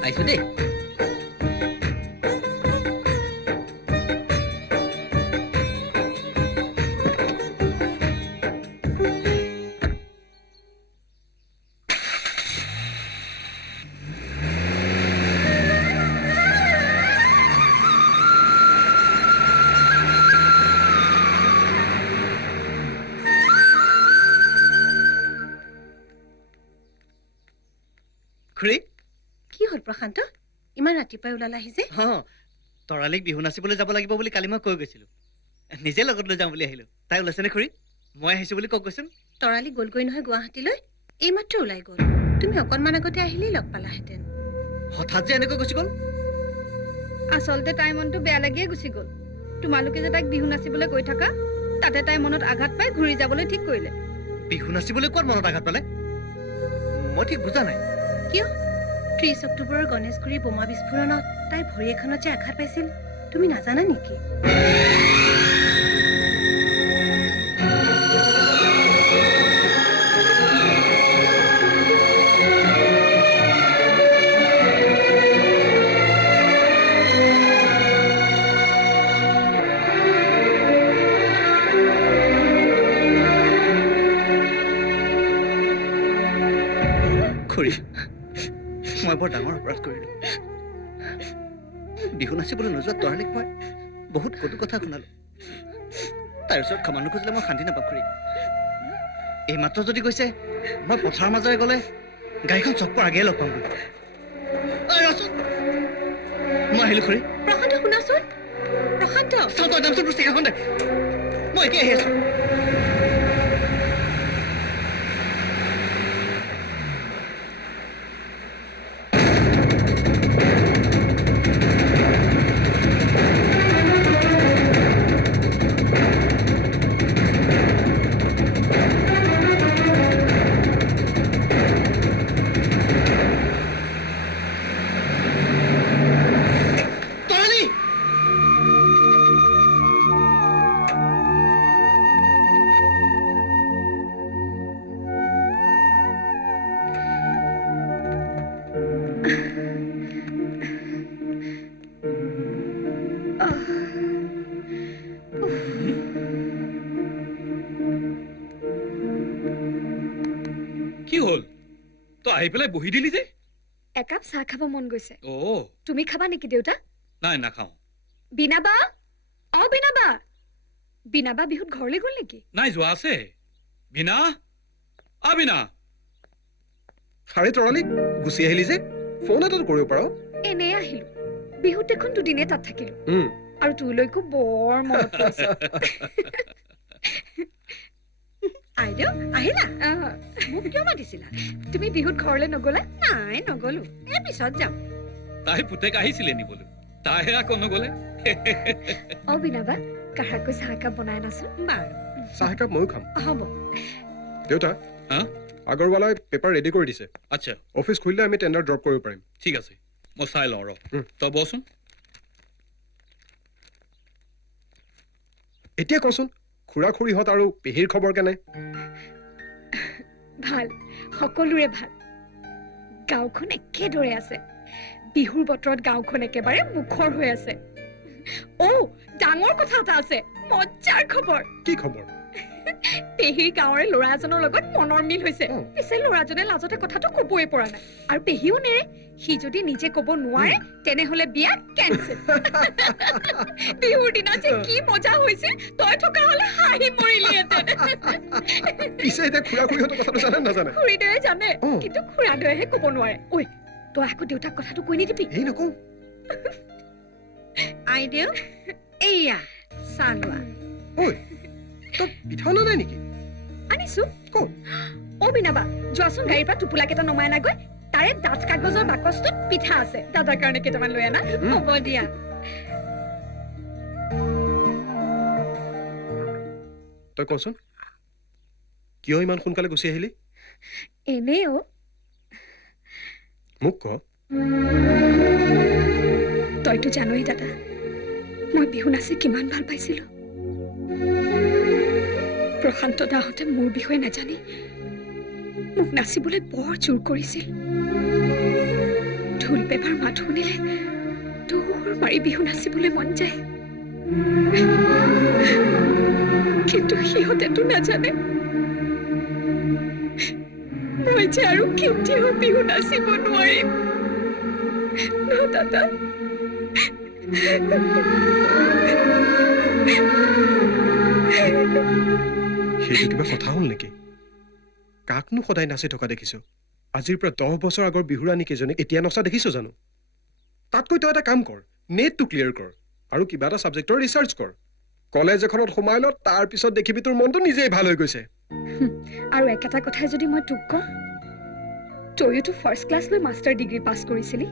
আহিছো দেই খুৰী কি হ'ল প্ৰশান্ত ইমান ৰাতিপুৱাই ওলালাহি যে তৰালিক বিহু নাচিবলৈ যাব লাগিব বুলি কালি মই কৈ গৈছিলো নিজে লগত লৈ যাওঁ বুলি আহিলো তাই ওলাইছেনে খুৰী মই আহিছো বুলি কওকচোন তৰালি গ'লগৈ নহয় গুৱাহাটীলৈ এইমাত্ৰ ওলাই গ'ল তুমি অকণমান আগতে আহিলেই লগ পালাহেঁতেন হঠাৎ যে এনেকৈ গুচি গ'ল আচলতে তাইৰ মনটো বেয়া লাগিয়ে গুচি গ'ল তোমালোকে যে তাইক বিহু নাচিবলৈ গৈ থাকা তাতে তাইৰ মনত আঘাত পাই ঘূৰি যাবলৈ ঠিক কৰিলে বিহু নাচিবলৈ ক'ত মনত আঘাত পালে মই ঠিক বুজা নাই কিয় 30 অক্টোবৰৰ গণেশগুৰি বোমা বিস্ফোৰণত তাইৰ ভৰি এখনত যে আঘাত পাইছিল তুমি নাজানা নেকি খুৰী মই বৰ ডাঙৰ অপৰাধ কৰিলো বিহু নাচিবলৈ নোযোৱা তৰালিক মই বহুত কটু কথা শুনালো তাৰ ওচৰত ক্ষমা নোখোজিলে মই শান্তি নাপাম খুৰী এইমাত্ৰ যদি কৈছে মই পথাৰৰ মাজেৰে গ'লে গাড়ীখন চকৰ আগেয়ে লগ পাম বুলি মই আহিলো খুৰী প্ৰশান্ত শুনাচোন প্ৰশান্ত চাওঁ তই নামচোন বস্তু এখন দে মই এতিয়া আহি আছো কি হ'ল তই আহি পেলাই বহি দিলি যে একাপ চাহ খাব মন গৈছে অ' তুমি খাবা নেকি দেউতা নাই নাখাওঁ বিনাবা বিনাবা বিনাবা বিহুত ঘৰলৈ গ'ল নেকি নাই যোৱা আছে বিনা বিনা আৰে তৰালি গুচি আহিলি যে ফোন এটা কৰিব পাৰ এনে আহিলো বিহুত দেখোন দুদিনে তাত থাকিলো আৰু তোলৈকো বৰ মনত পৰিছে আইদেউ আহিলা মোক কিয় মাতিছিলা তুমি বিহুত ঘৰলৈ নগলা নাই নগলো পিছত যাম তাই পুতেক আহিছিলে নিবলৈ তাইহে আকৌ নগলে বিনাবা কাহাকৈ চাহ একাপ বনাই নাচোন বাৰু চাহ একাপ ময়ো খাম হ'ব দেউতা আগৰৱালাই পেপাৰ ৰেডি কৰি দিছে আচ্ছা অফিচ খুলিলে আমি টেণ্ডাৰ ড্ৰপ কৰিব পাৰিম ঠিক আছে মই চাই লওঁ ৰ তই বচোন এতিয়া কচোন খুৰা খুৰীহঁত আৰু পেহীৰ খবৰ কেনে ভাল সকলোৰে ভাল গাঁওখন একেদৰে আছে বিহুৰ বতৰত গাঁওখন একেবাৰে মুখৰ হৈ আছে ডাঙৰ কথা এটা আছে মজ্জাৰ খবৰ কি খবৰ পেহীৰ গাঁৱৰে ল'ৰা এজনৰ লগত মনৰ মিল হৈছে পিছে ল'ৰাজনে লাজতে কথাটো কবই পৰা নাই আৰু পেহীও নেৰে সি যদি নিজে কব নোৱাৰে তেনেহলে বিয়া কেনচেল বিহুৰ দিনা যে কি মজা হৈছিল তই থকা হলে হাঁহি মৰিলিহেঁতেন পিছে এতিয়া খুৰা-খুৰীহঁতৰ কথাটো জানে নাজানে খুৰীদৰে জানে কিন্তু খুৰাদৰেহে কব নোৱাৰে ঐ তই আকৌ দেউতাক কথাটো কৈ নিদিবি এই নকওঁ আইদেউ এইয়া চাহ লোৱা ঐ তই পিঠা অনা নাই নেকি আনিছো ক'ত অ বিনাবা যোৱাচোন গাড়ীৰ পৰা টোপোলা কেইটা নমাই আনাগৈ তাৰে ডাঠ কাগজৰ বাকচটোত পিঠা আছে দাদাৰ কাৰণে কেইটামান লৈ আনা হ'ব দিয়া তই কচোন কিয় ইমান সোনকালে গুচি আহিলি এনেই অ মোক ক তইতো জানই দাদা মই বিহু নাচি কিমান ভাল পাইছিলো প্ৰশান্ত দাহঁতে মোৰ বিষয়ে নাজানি মোক নাচিবলৈ বৰ জোৰ কৰিছিল ঢোল পেপাৰ মাত শুনিলে দৌৰ মাৰি বিহু নাচিবলৈ মন যায় কিন্তু সিহঁতেতো নাজানে মই যে আৰু কেতিয়াও বিহু নাচিব নোৱাৰিম ন দাদা সেইটো কিবা কথা হ'ল নেকি কাকনো সদায় নাচি থকা দেখিছো আজিৰ পৰা 10 বছৰ আগৰ বিহুৰাণী কেইজনীক এতিয়া নচা দেখিছো জানো তাতকৈ তই এটা কাম কৰ নেটটো ক্লিয়াৰ কৰ আৰু কিবা এটা ছাবজেক্টৰ ৰিচাৰ্চ কৰ কলেজ এখনত সোমাই ল তাৰ পিছত দেখিবি তোৰ মনটো নিজেই ভাল হৈ গৈছে আৰু একেটা কথাই যদি মই তোক কওঁ তইতো ফাৰ্ষ্ট ক্লাছ লৈ মাষ্টাৰ ডিগ্ৰী পাছ কৰিছিলি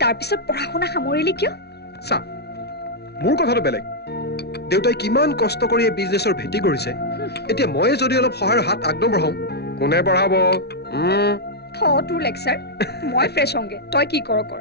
তাৰপিছত পঢ়া শুনা সামৰিলি কিয় চা মোৰ কথাটো বেলেগ দেউতাই কিমান কষ্ট কৰি এই বিজনেছৰ ভেটি কৰিছে এতিয়া মই যদি অলপ সহায়ৰ হাত আগনবঢ়াওঁ কোনে বঢ়াব থ তোৰ লেকচাৰ মই ফ্ৰেছ হওঁগে তই কি কৰ কৰ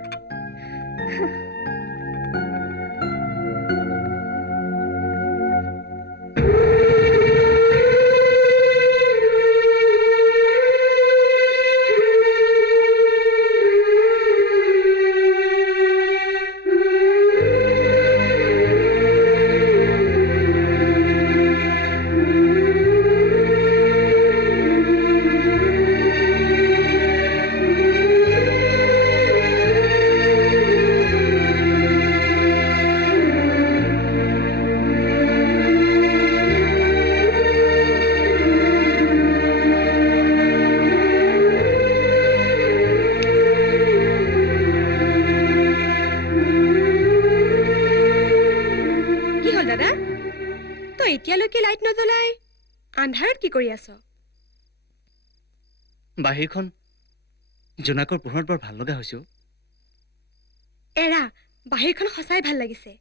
এতিয়ালৈকে লাইট নজ্বলাই আন্ধাৰত কি কৰি আছ বাহিৰখন জোনাকৰ পোহৰত বৰ ভাল লগা হৈছে এৰা বাহিৰখন সঁচাই ভাল লাগিছে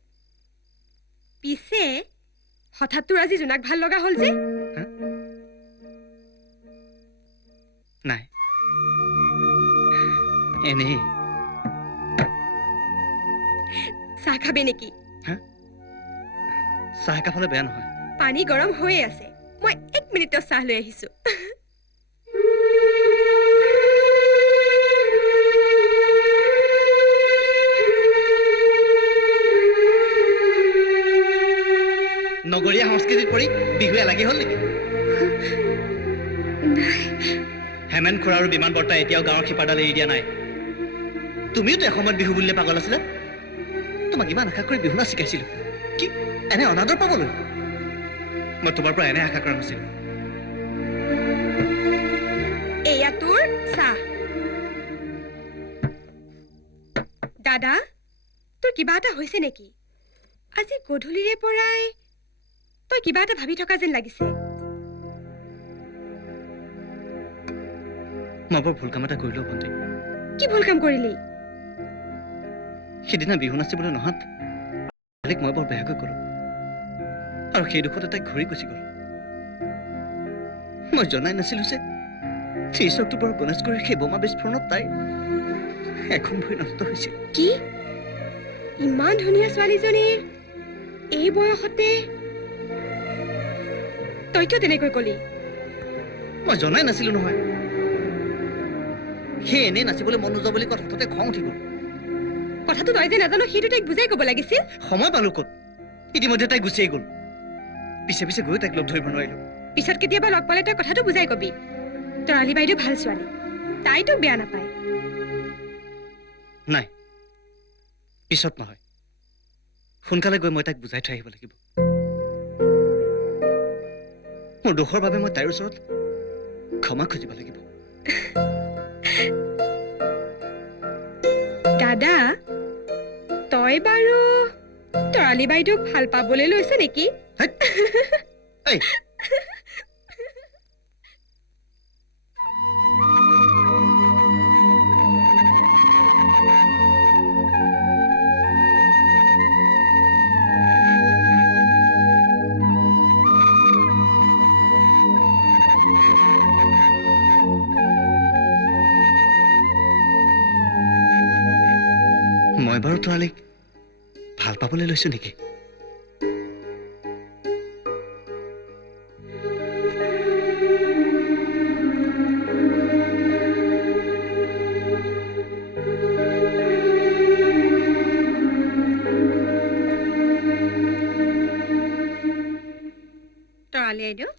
পিছে হঠাৎ তোৰ আজি জোনাক ভাল লগা হ'ল যে নাই এনেই চাহ খাবি নেকি চাহ খাবলৈ বেয়া নহয় পানী গৰম হৈয়ে আছে মই 1 মিনিটৰ চাহ লৈ আহিছো নগৰীয়া সংস্কৃতিত পৰি বিহু এলাগি হ'ল নেকি হেমেন খুৰা আৰু বিমান বৰ্তা এতিয়াও গাঁৱৰ শিপাডাল এৰি দিয়া নাই তুমিওতো এসময়ত বিহু বুলিলে পাগল আছিলা তোমাক ইমান আশা কৰি বিহু নাচ শিকাইছিলো কি এনে অনাদৰ পাবলৈ মই তোমাৰ পৰা এনে আশা কৰা নাছিলো এয়া তোৰ চাহ দাদা তোৰ কিবা এটা হৈছে নেকি আজি গধূলিৰে পৰাই তই কিবা এটা ভাবি থকা যেন লাগিছে মই বৰ ভুল কাম এটা কৰিলো ভণ্টি কি ভুল কাম কৰিলি সেইদিনা বিহু নাচিবলৈ নহাত মই বৰ বেয়াকৈ কলো আৰু সেই দুখতে তাইক ঘূৰি গুচি গল মই জনাই নাছিলো যে 30 অক্টোবৰ গণেশগুৰিৰ সেই বোমা বিস্ফোৰণত তাই এখন ভৰি নষ্ট হৈছিল কি ইমান ধুনীয়া ছোৱালীজনীৰ এই বয়সতে তই কিয় তেনেকৈ কলি মই জনাই নাছিলো নহয় সেই এনেই নাচিবলৈ মন নোযোৱা বুলি কথাটোতে খং উঠি গল কথাটো তই যে নাজানো সেইটো তাইক বুজাই ক'ব লাগিছিল সময় পালো ক'ত ইতিমধ্যে তাই গুচিয়ে গ'ল পিছে পিছে গৈ তাইক লগ ধৰিব নোৱাৰিলো পিছত কেতিয়াবা লগ পালে তই কথাটো বুজাই কবি তৰালি বাইদেউ ভাল ছোৱালী তাই তোক বেয়া নাপায় নাই পিছত নহয় সোনকালে গৈ মই তাইক বুজাই থৈ আহিব লাগিব মোৰ দোষৰ বাবে মই তাইৰ ওচৰত ক্ষমা খুজিব লাগিব দাদা তই বাৰু তৰালি বাইদেউক ভাল পাবলৈ লৈছ নেকি এই মই বাৰু তৰালিক ভাল পাবলৈ লৈছো নেকি তৰালি আইদেউ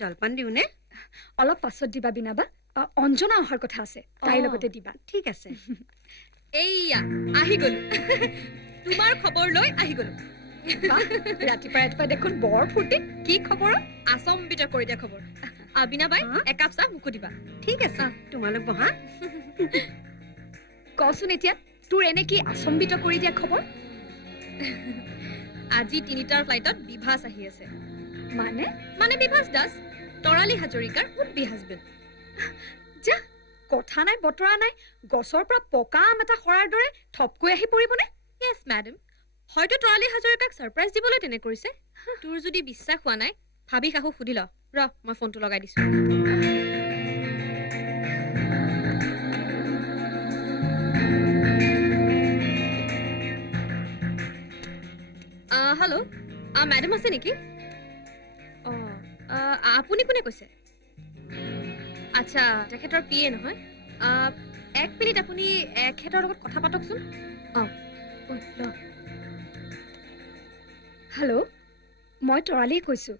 জলপান দিওঁনে অলপ পাছত দিবা বিনাবা অঞ্জনা অহাৰ কথা আছে তাইৰ লগতে দিবা ঠিক আছে এইয়া আহি গলো তোমাৰ খবৰ লৈ আহি গলো ৰাতিপুৱা ৰাতিপুৱা দেখোন বৰ ফূৰ্তি কি খবৰ আচম্বিত কৰি দিয়া খবৰ বিনা বাই একাপ চাহ মোকো দিবা ঠিক আছে তোমালোক বহা কচোন এতিয়া তোৰ এনে কি আচম্বিত কৰি দিয়া খবৰ আজি 3টাৰ ফ্লাইটত বিভাস আহি আছে মানে মানে বিভাস দাস তৰালি হাজৰিকাৰ উড বি হাজবেণ্ড যা কথা নাই বতৰা নাই গছৰ পৰা পকা আম এটা সৰাৰ দৰে থপকৈ আহি পৰিবনে য়েছ মেডাম হয়তো তৰালি হাজৰিকাক ছাৰপ্ৰাইজ দিবলৈ তেনে কৰিছে তোৰ যদি বিশ্বাস হোৱা নাই ভাবি কাকো সুধি ল ৰ মই ফোনটো লগাই দিছো হেল্ল' মেডাম আছে নেকি আপুনি কোনে কৈছে আচ্ছা তেখেতৰ পিয়ে নহয় এক মিনিট আপুনি এখেতৰ লগত কথা পাতকচোন হেল্ল' মই তৰালিয়ে কৈছোঁ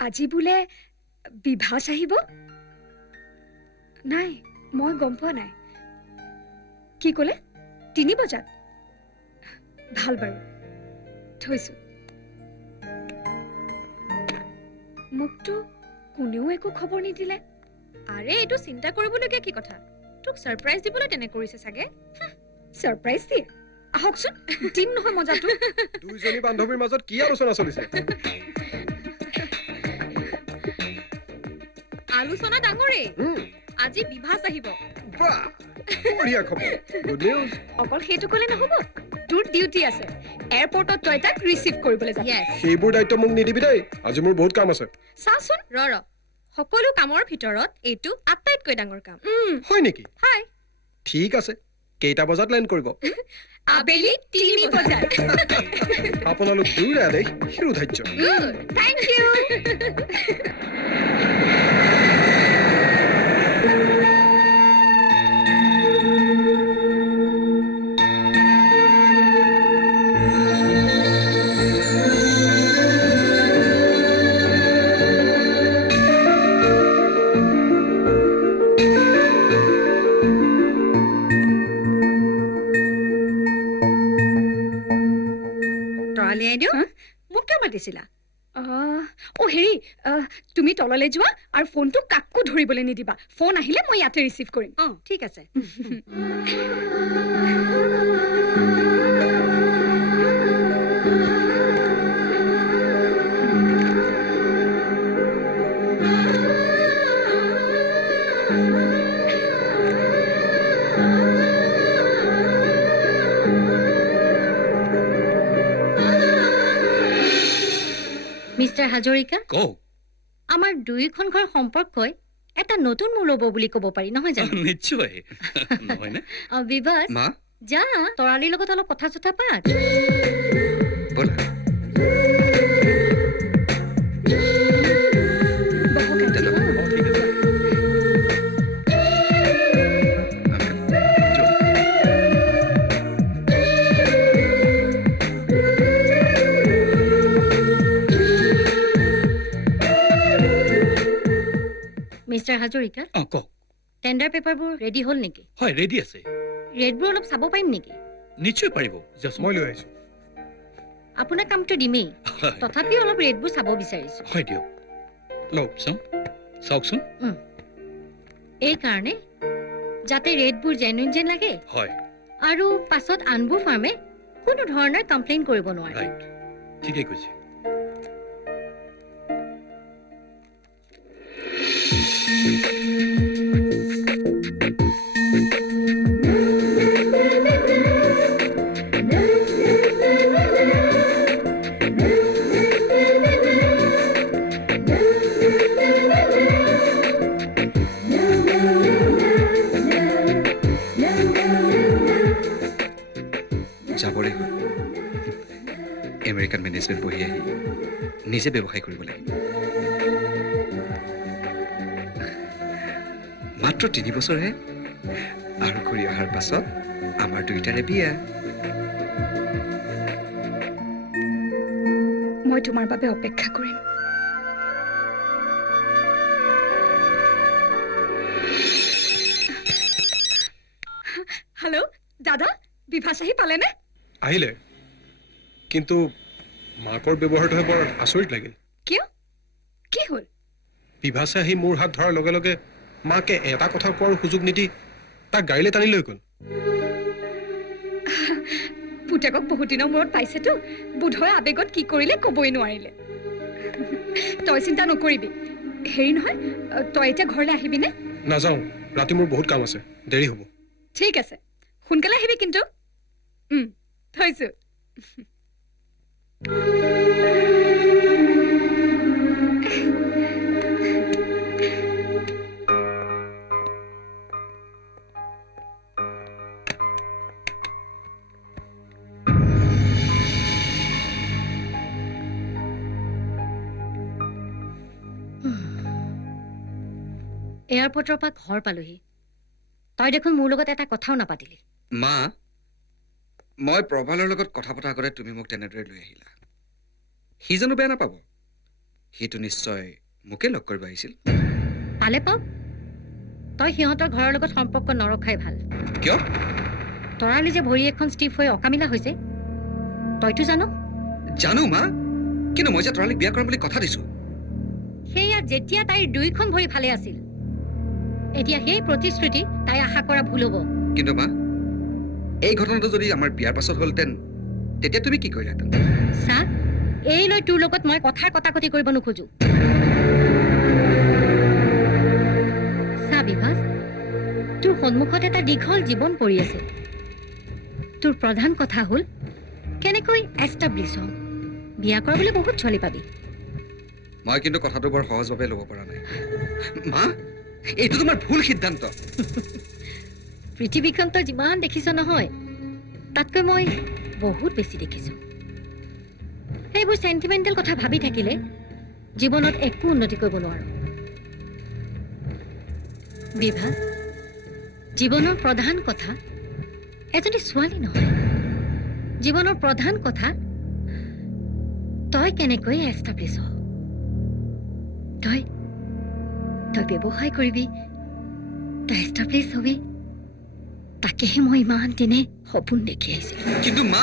আজি বোলে বিভাস আহিব নাই মই গম পোৱা নাই কি ক'লে 3 বজাত ভাল বাৰু থৈছোঁ মোকতো কোনেও একো খবৰ নিদিলে আৰে এইটো চিন্তা কৰিবলগীয়া কি কথা তোক ছাৰপ্ৰাইজ দিবলৈ তেনে কৰিছে চাগে ছাৰপ্ৰাইজ দিয়ে আহকচোন দিম নহয় মজাটো দুইজনী বান্ধৱীৰ মাজত কি আলোচনা চলিছে আলোচনা ডাঙৰেই আজি বিভাস আহিব বাহ বঢ়িয়া খবৰ গুড নিউজ অকল সেইটো ক'লে নহ'ব তোৰ ডিউটি আছে এয়াৰপৰ্টত তই তাক ৰিচিভ কৰিবলৈ যাবি সেইবোৰ দায়িত্ব মোক নিদিবি দেই আজি মোৰ বহুত কাম আছে চাচোন ৰ সকলো কামৰ ভিতৰত এইটো আটাইতকৈ ডাঙৰ কাম হয় নেকি হয় ঠিক আছে কেইটা বজাত লেণ্ড কৰিব আবেলি 3 বজাত আপোনালোক দুয়োৰে আদেশ শিৰোধাৰ্য থেংক ইউ তৰালি আইদেউ মোক কিয় মাতিছিলা হেৰি তুমি তললৈ যোৱা আৰু ফোনটো কাকো ধৰিবলৈ নিদিবা ফোন আহিলে মই ইয়াতে ৰিচিভ কৰিম ঠিক আছে মিষ্টাৰ হাজৰিকা কওক আমাৰ দুইখন ঘৰ সম্পৰ্কই এটা নতুন মূল ল'ব বুলি ক'ব পাৰি নহয় জানো নিশ্চয় নহয়নে বিভাস মা যা তৰালিৰ লগত অলপ কথা চথা পাত ব'লা হাজৰিকা অঁ কওক টেণ্ডাৰ পেপাৰবোৰ ৰেডি হ'ল নেকি হয় ৰেডি আছে ৰেটবোৰ অলপ চাব পাৰিম নেকি নিশ্চয় পাৰিব যাচোন মই লৈ আহিছোঁ আপোনাক কামটো দিমেই হয়, তথাপিও অলপ ৰেটবোৰ চাব বিচাৰিছোঁ হয় দিয়ক লওক চাওকচোন এই কাৰণে যাতে ৰেটবোৰ জেনুইন যেন লাগে হয় আৰু পাছত আনবোৰ ফাৰ্মে কোনো ধৰণৰ কমপ্লেইন কৰিব নোৱাৰে ৰাইট ঠিকেই কৈছে যাবৰে হ'ল আমেৰিকান মেনেজমেণ্ট পঢ়ি আহি নিজে ব্যৱসায় কৰিব লাগিব মাত্ৰ 3 বছৰহে আৰু ঘূৰি অহাৰ পাছত আমাৰ দুইটাৰে বিয়া মই তোমাৰ বাবে অপেক্ষা কৰিম হেল্ল' দাদা বিভাস আহি পালেনে আহিলে কিন্তু মাকৰ ব্যৱহাৰটোহে বৰ আচৰিত লাগিল কিয় কি হ'ল বিভাসে আহি মোৰ হাত ধৰাৰ লগে লগে মাকে এটা কথা কোৱাৰ সুযোগ নিদি তাক গাড়ীলৈ টানি লৈ গ'ল পুতেকক বহুত দিনৰ মূৰত পাইছেতো বোধহয় আবেগত কি কৰিলে ক'বই নোৱাৰিলে তই চিন্তা নকৰিবি হেৰি নহয় তই এতিয়া ঘৰলৈ আহিবিনে নাযাওঁ ৰাতি মোৰ বহুত কাম আছে দেৰি হ'ব ঠিক আছে সোনকালে আহিবি কিন্তু থৈছো এয়াৰপৰ্টৰ পৰা ঘৰ পালোহি তই দেখোন মোৰ লগত এটা কথাও নাপাতিলি মা মই প্ৰবালৰ লগত কথা পতাৰ আগতে তুমি মোক তেনেদৰে লৈ আহিলা সি জানো বেয়া নাপাব সিটো নিশ্চয় মোকে লগ কৰিব আহিছিল পালে পাওক তই সিহঁতৰ ঘৰৰ লগত সম্পৰ্ক নৰখাই ভাল কিয় তৰালি যে ভৰি এখন ষ্টিফ হৈ অকামিলা হৈছে তইতো জানো জানো মা কিন্তু মই যে তৰালিক বিয়া কৰাম বুলি কথা দিছো সেয়া যেতিয়া তাইৰ দুইখন ভৰি ভালে আছিল এতিয়া সেই প্ৰতিশ্ৰুতি তাই আশা কৰা ভুল হ'ব কিন্তু মা এই ঘটনাটো যদি আমাৰ বিয়াৰ পাছত হ'লহেঁতেন তেতিয়া তুমি কি কৰিলাহেঁতেন চা এই লৈ তোৰ লগত মই কথাৰ কটাকটি কৰিব নোখোজো চা বিভাস তোৰ সন্মুখত এটা দীঘল জীৱন পৰি আছে তোৰ প্ৰধান কথা হ'ল কেনেকৈ এষ্টাব্লিছ হ'ম বিয়া কৰাবলৈ বহুত ছোৱালী পাবি মই কিন্তু কথাটো বৰ সহজভাৱে ল'ব পৰা নাই মা এইটো তোমাৰ ভুল সিদ্ধান্ত পৃথিৱীখন তই যিমান দেখিছ নহয় তাতকৈ মই বহুত বেছি দেখিছোঁ সেইবোৰ চেণ্টিমেণ্টেল কথা ভাবি থাকিলে জীৱনত একো উন্নতি কৰিব নোৱাৰো বিভাস জীৱনৰ প্ৰধান কথা এজনী ছোৱালী নহয় জীৱনৰ প্ৰধান কথা তই কেনেকৈ এষ্টাব্লিছ হ তই ব্যৱসায় কৰিবি তই এষ্টাব্লিছ হবি তাকেহে মই ইমান দিনে সপোন দেখি আহিছিলোঁ কিন্তু মা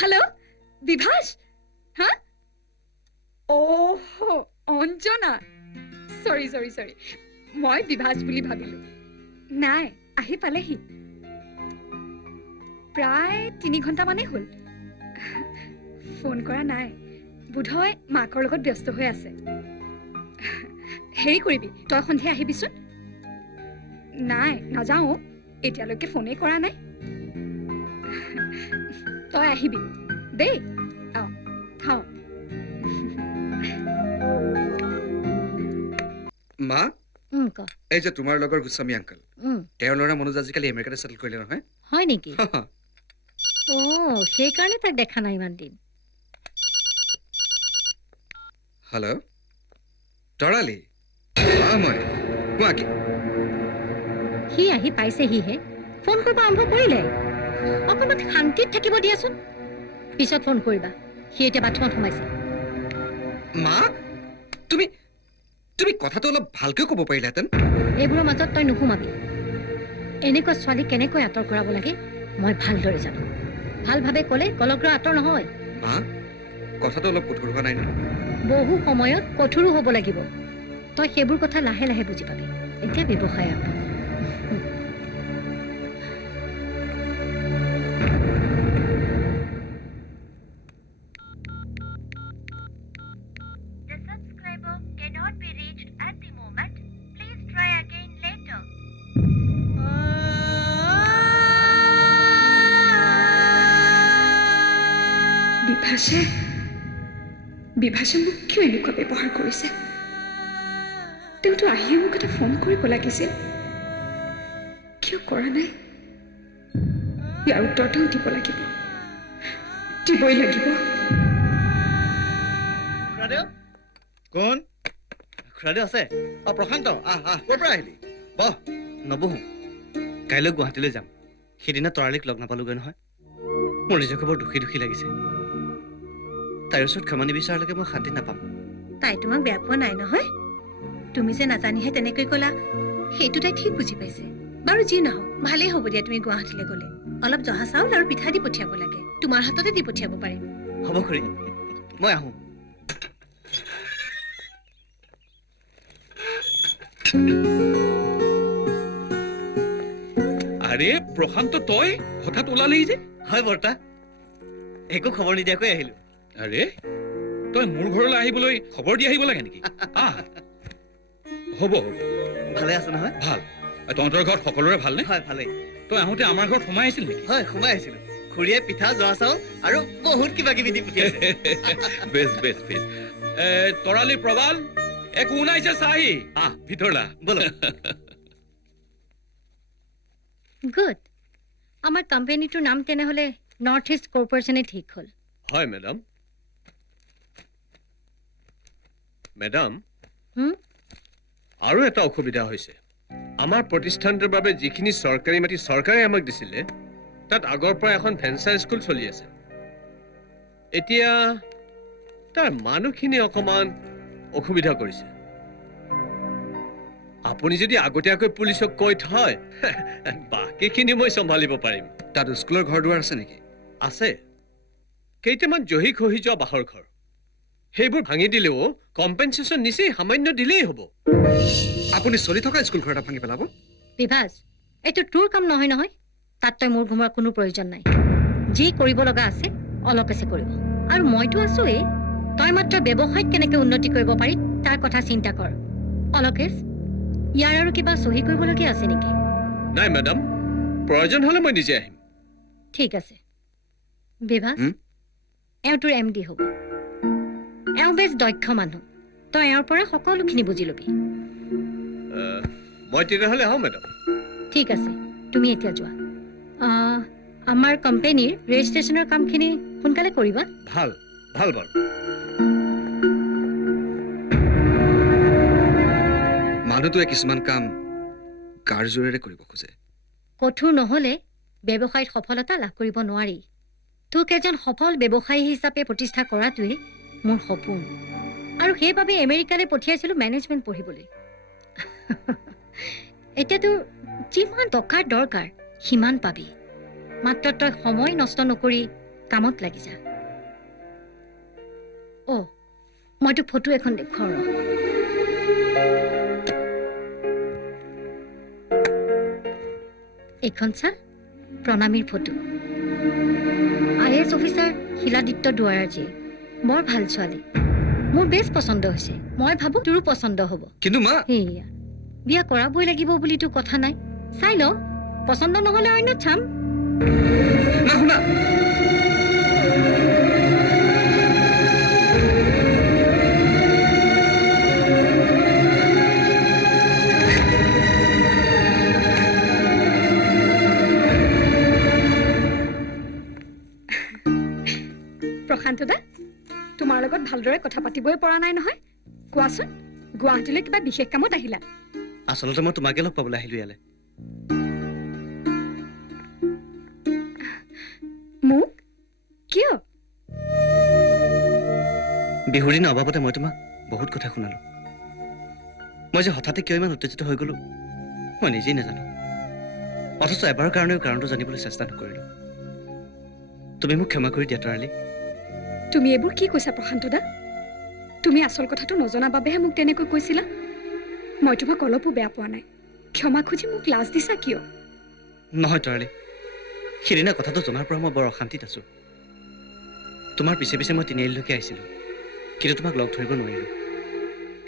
হেল্ল' বিভাস হা অঞ্জনা চৰি মই বিভাস বুলি ভাবিলো নাই আহি পালেহি প্ৰায় 3 ঘণ্টামানেই হ'ল ফোন কৰা নাই বোধহয় মাকৰ লগত ব্যস্ত হৈ আছে হেৰি কৰিবি তই সন্ধিয়া আহিবিচোন নাই নাযাওঁ এতিয়ালৈকে ফোনেই কৰা নাই তই আহিবি দেই মা ক এই যে তোমাৰ লগৰ গোস্বামী আংকল উম, তেওঁৰ ল'ৰা মনোজ আজিকালি আমেৰিকাতে ছেটেল কৰিলে নহয় হয় নেকি সেইকাৰণে তাক দেখা নাই ইমান দিন হেল্ল' তৰালি মই কোৱা কি সি আহি পাইছেহিহে ফোন কৰিব আৰম্ভ কৰিলে অকণমান শান্তিত থাকিব দিয়াচোন পিছত ফোন কৰিবা সি এতিয়া বাথৰুমত সোমাইছে মা তুমি তুমি কথাটো অলপ ভালকৈ ক'ব পাৰিলাহেঁতেন এইবোৰৰ মাজত তই নুসুমাবি এনেকুৱা ছোৱালী কেনেকৈ আঁতৰ কৰাব লাগে মই ভালদৰে জানো ভালভাৱে ক'লে কলগ্ৰ আঁতৰ নহয় মা কথাটো অলপ কঠোৰ হোৱা নাই ন বহু সময়ত কঠোৰো হ'ব লাগিব তই সেইবোৰ কথা লাহে লাহে বুজি পাবি এতিয়া ব্যৱসায় আৰম্ভ বিভাসে মোক কিয় এনেকুৱা ব্যৱহাৰ কৰিছে তেওঁতো আহিয়ে মোক এটা ফোন কৰিব লাগিছিল কিয় কৰা নাই ইয়াৰ উত্তৰ তেওঁ দিব লাগিব দিবই লাগিব খুৰাদেউ কোন খুৰাদেউ আছে প্ৰশান্ত আহ আহ ক'ৰ পৰা আহিলি বহ নবহো কাইলৈ গুৱাহাটীলৈ যাম সেইদিনা তৰালিক লগ নাপালোগৈ নহয় মোৰ নিজকে বৰ দুখী দুখী লাগিছে তাইৰ ওচৰত ক্ষমা নিবিচাৰালৈকে মই শান্তি নাপাম তাই তোমাক বেয়া পোৱা নাই নহয় তুমি যে নাজানিহে তেনেকৈ ক'লা সেইটো তাই ঠিক বুজি পাইছে বাৰু যি নহওক ভালেই হ'ব দিয়া তুমি গুৱাহাটীলৈ গ'লে অলপ জহা চাউল আৰু পিঠা দি পঠিয়াব লাগে তোমাৰ হাততে দি পঠিয়াব পাৰিম হ'ব খুৰী মই আহোঁ আৰে প্ৰশান্ত তই হঠাৎ ওলালেই যে হয় বৰ্তা একো খবৰ নিদিয়াকৈ আহিলো আৰে তই মোৰ ঘৰলৈ আহিবলৈ খবৰ দি আহিব লাগে নেকি আহ হ'ব হ'ব ভালে আছে নহয় ভাল তহঁতৰ ঘৰত সকলোৰে ভালনে হয় ভালেই তই আহোঁতে আমাৰ ঘৰত সোমাই আহিছিল নেকি হয় সোমাই আহিছিলো খুৰীয়ে পিঠা জহা চাউল আৰু বহুত কিবা কিবি দি পঠিয়াইছে বেছ বেছ বেছ তৰালি প্ৰবাল এক উনাইছে চাহি আহ ভিতৰলা বলো গুড আমাৰ কোম্পানীটোৰ নাম তেনেহ'লে নৰ্থ ইষ্ট কৰ্পৰেশ্যনে ঠিক হ'ল হয় মেডাম মেডাম আৰু এটা অসুবিধা হৈছে আমাৰ প্ৰতিষ্ঠানটোৰ বাবে যিখিনি চৰকাৰী মাটি চৰকাৰে আমাক দিছিলে তাত আগৰ পৰা এখন ভেঞ্চাৰ স্কুল চলি আছে এতিয়া তাৰ মানুহখিনি অকণমান অসুবিধা কৰিছে আপুনি যদি আগতীয়াকৈ পুলিচক কৈ থয় বাকীখিনি মই চম্ভালিব পাৰিম তাত স্কুলৰ ঘৰ দুৱাৰ আছে নেকি আছে কেইটামান জহি খহি যোৱা বাঁহৰ ঘৰ সেইবোৰ ভাঙি দিলেও কম্পেনচেশ্যন নিচেই সামান্য দিলেই হ'ব আপুনি চলি থকা স্কুল ঘৰ এটা ভাঙি পেলাব বিভাস এইটো তোৰ কাম নহয় নহয় তাত তই মোৰ ঘুমাৰ কোনো প্ৰয়োজন নাই যি কৰিব লগা আছে অলকেছে কৰিব আৰু মইতো আছোৱেই তই মাত্ৰ ব্যৱসায়ত কেনেকৈ উন্নতি কৰিব পাৰি তাৰ কথা চিন্তা কৰ অলকেশ ইয়াৰ আৰু কিবা চহী কৰিবলগীয়া আছে নেকি নাই মেডাম প্ৰয়োজন হ'লে মই নিজে আহিম ঠিক আছে বিভাস এওঁ তোৰ MD হ'ব এওঁ বেছ দক্ষ মানুহ তই এওঁৰ পৰা সকলোখিনি বুজি ল'বি মই তেতিয়াহ'লে আহোঁ মেডাম ঠিক আছে তুমি এতিয়া যোৱা আমাৰ কোম্পানীৰ ৰেজিষ্ট্ৰেশ্যনৰ কামখিনি সোনকালে কৰিবা ভাল ভাল বাৰু মানুহটোৱে কিছুমান কাম গাৰ জোৰেৰে কৰিব খোজে কঠোৰ নহ'লে ব্যৱসায়ত সফলতা লাভ কৰিব নোৱাৰি তোক এজন সফল ব্যৱসায়ী হিচাপে প্ৰতিষ্ঠা কৰাটোৱে মোৰ সপোন আৰু সেইবাবে আমেৰিকালৈ পঠিয়াইছিলোঁ মেনেজমেণ্ট পঢ়িবলৈ এতিয়া তোৰ যিমান টকাৰ দৰকাৰ সিমান পাবি মাত্ৰ তই সময় নষ্ট নকৰি কামত লাগি যা মই তোক ফটো এখন দেখুৱাওঁ ৰ এইখন চা প্ৰণামীৰ ফটো IAS অফিচাৰ শিলাদিত্য দুৱাৰাজী বৰ ভাল ছোৱালী মোৰ বেছ পচন্দ হৈছে মই ভাবোঁ তোৰো পচন্দ হ'ব কিন্তু মা সেয়া বিয়া কৰাবই লাগিব বুলিতো কথা নাই চাই ল পচন্দ নহ'লে অন্য চাম না শুনা প্ৰশান্ত দা তোমাৰ লগত ভালদৰে কথা পাতিবই পৰা নাই নহয় কোৱাচোন গুৱাহাটীলৈ কিবা বিশেষ কামত আহিলা আচলতে মই তোমাকে লগ পাবলৈ আহিলো ইয়ালৈ মোক কিয় বিহুৰ দিনা অভাৱতে মই তোমাক বহুত কথা শুনালো মই যে হঠাতে কিয় ইমান উত্তেজিত হৈ গলো মই নিজেই নাজানো অথচ এবাৰৰ কাৰণেও কাৰণটো জানিবলৈ চেষ্টা নকৰিলো তুমি মোক ক্ষমা কৰি দিয়া তৰালি তুমি এইবোৰ কি কৈছা প্ৰশান্ত দা তুমি আচল কথাটো নজনা বাবেহে মোক তেনেকৈ কৈছিলা মই তোমাক অলপো বেয়া পোৱা নাই ক্ষমা খুজি মোক লাজ দিছা কিয় নহয় তৰালি সিদিনা কথাটো জনাৰ পৰা মই বৰ অশান্তিত আছো তোমাৰ পিছে পিছে মই তিনিআলিলৈকে আহিছিলো কিন্তু তোমাক লগ ধৰিব নোৱাৰিলো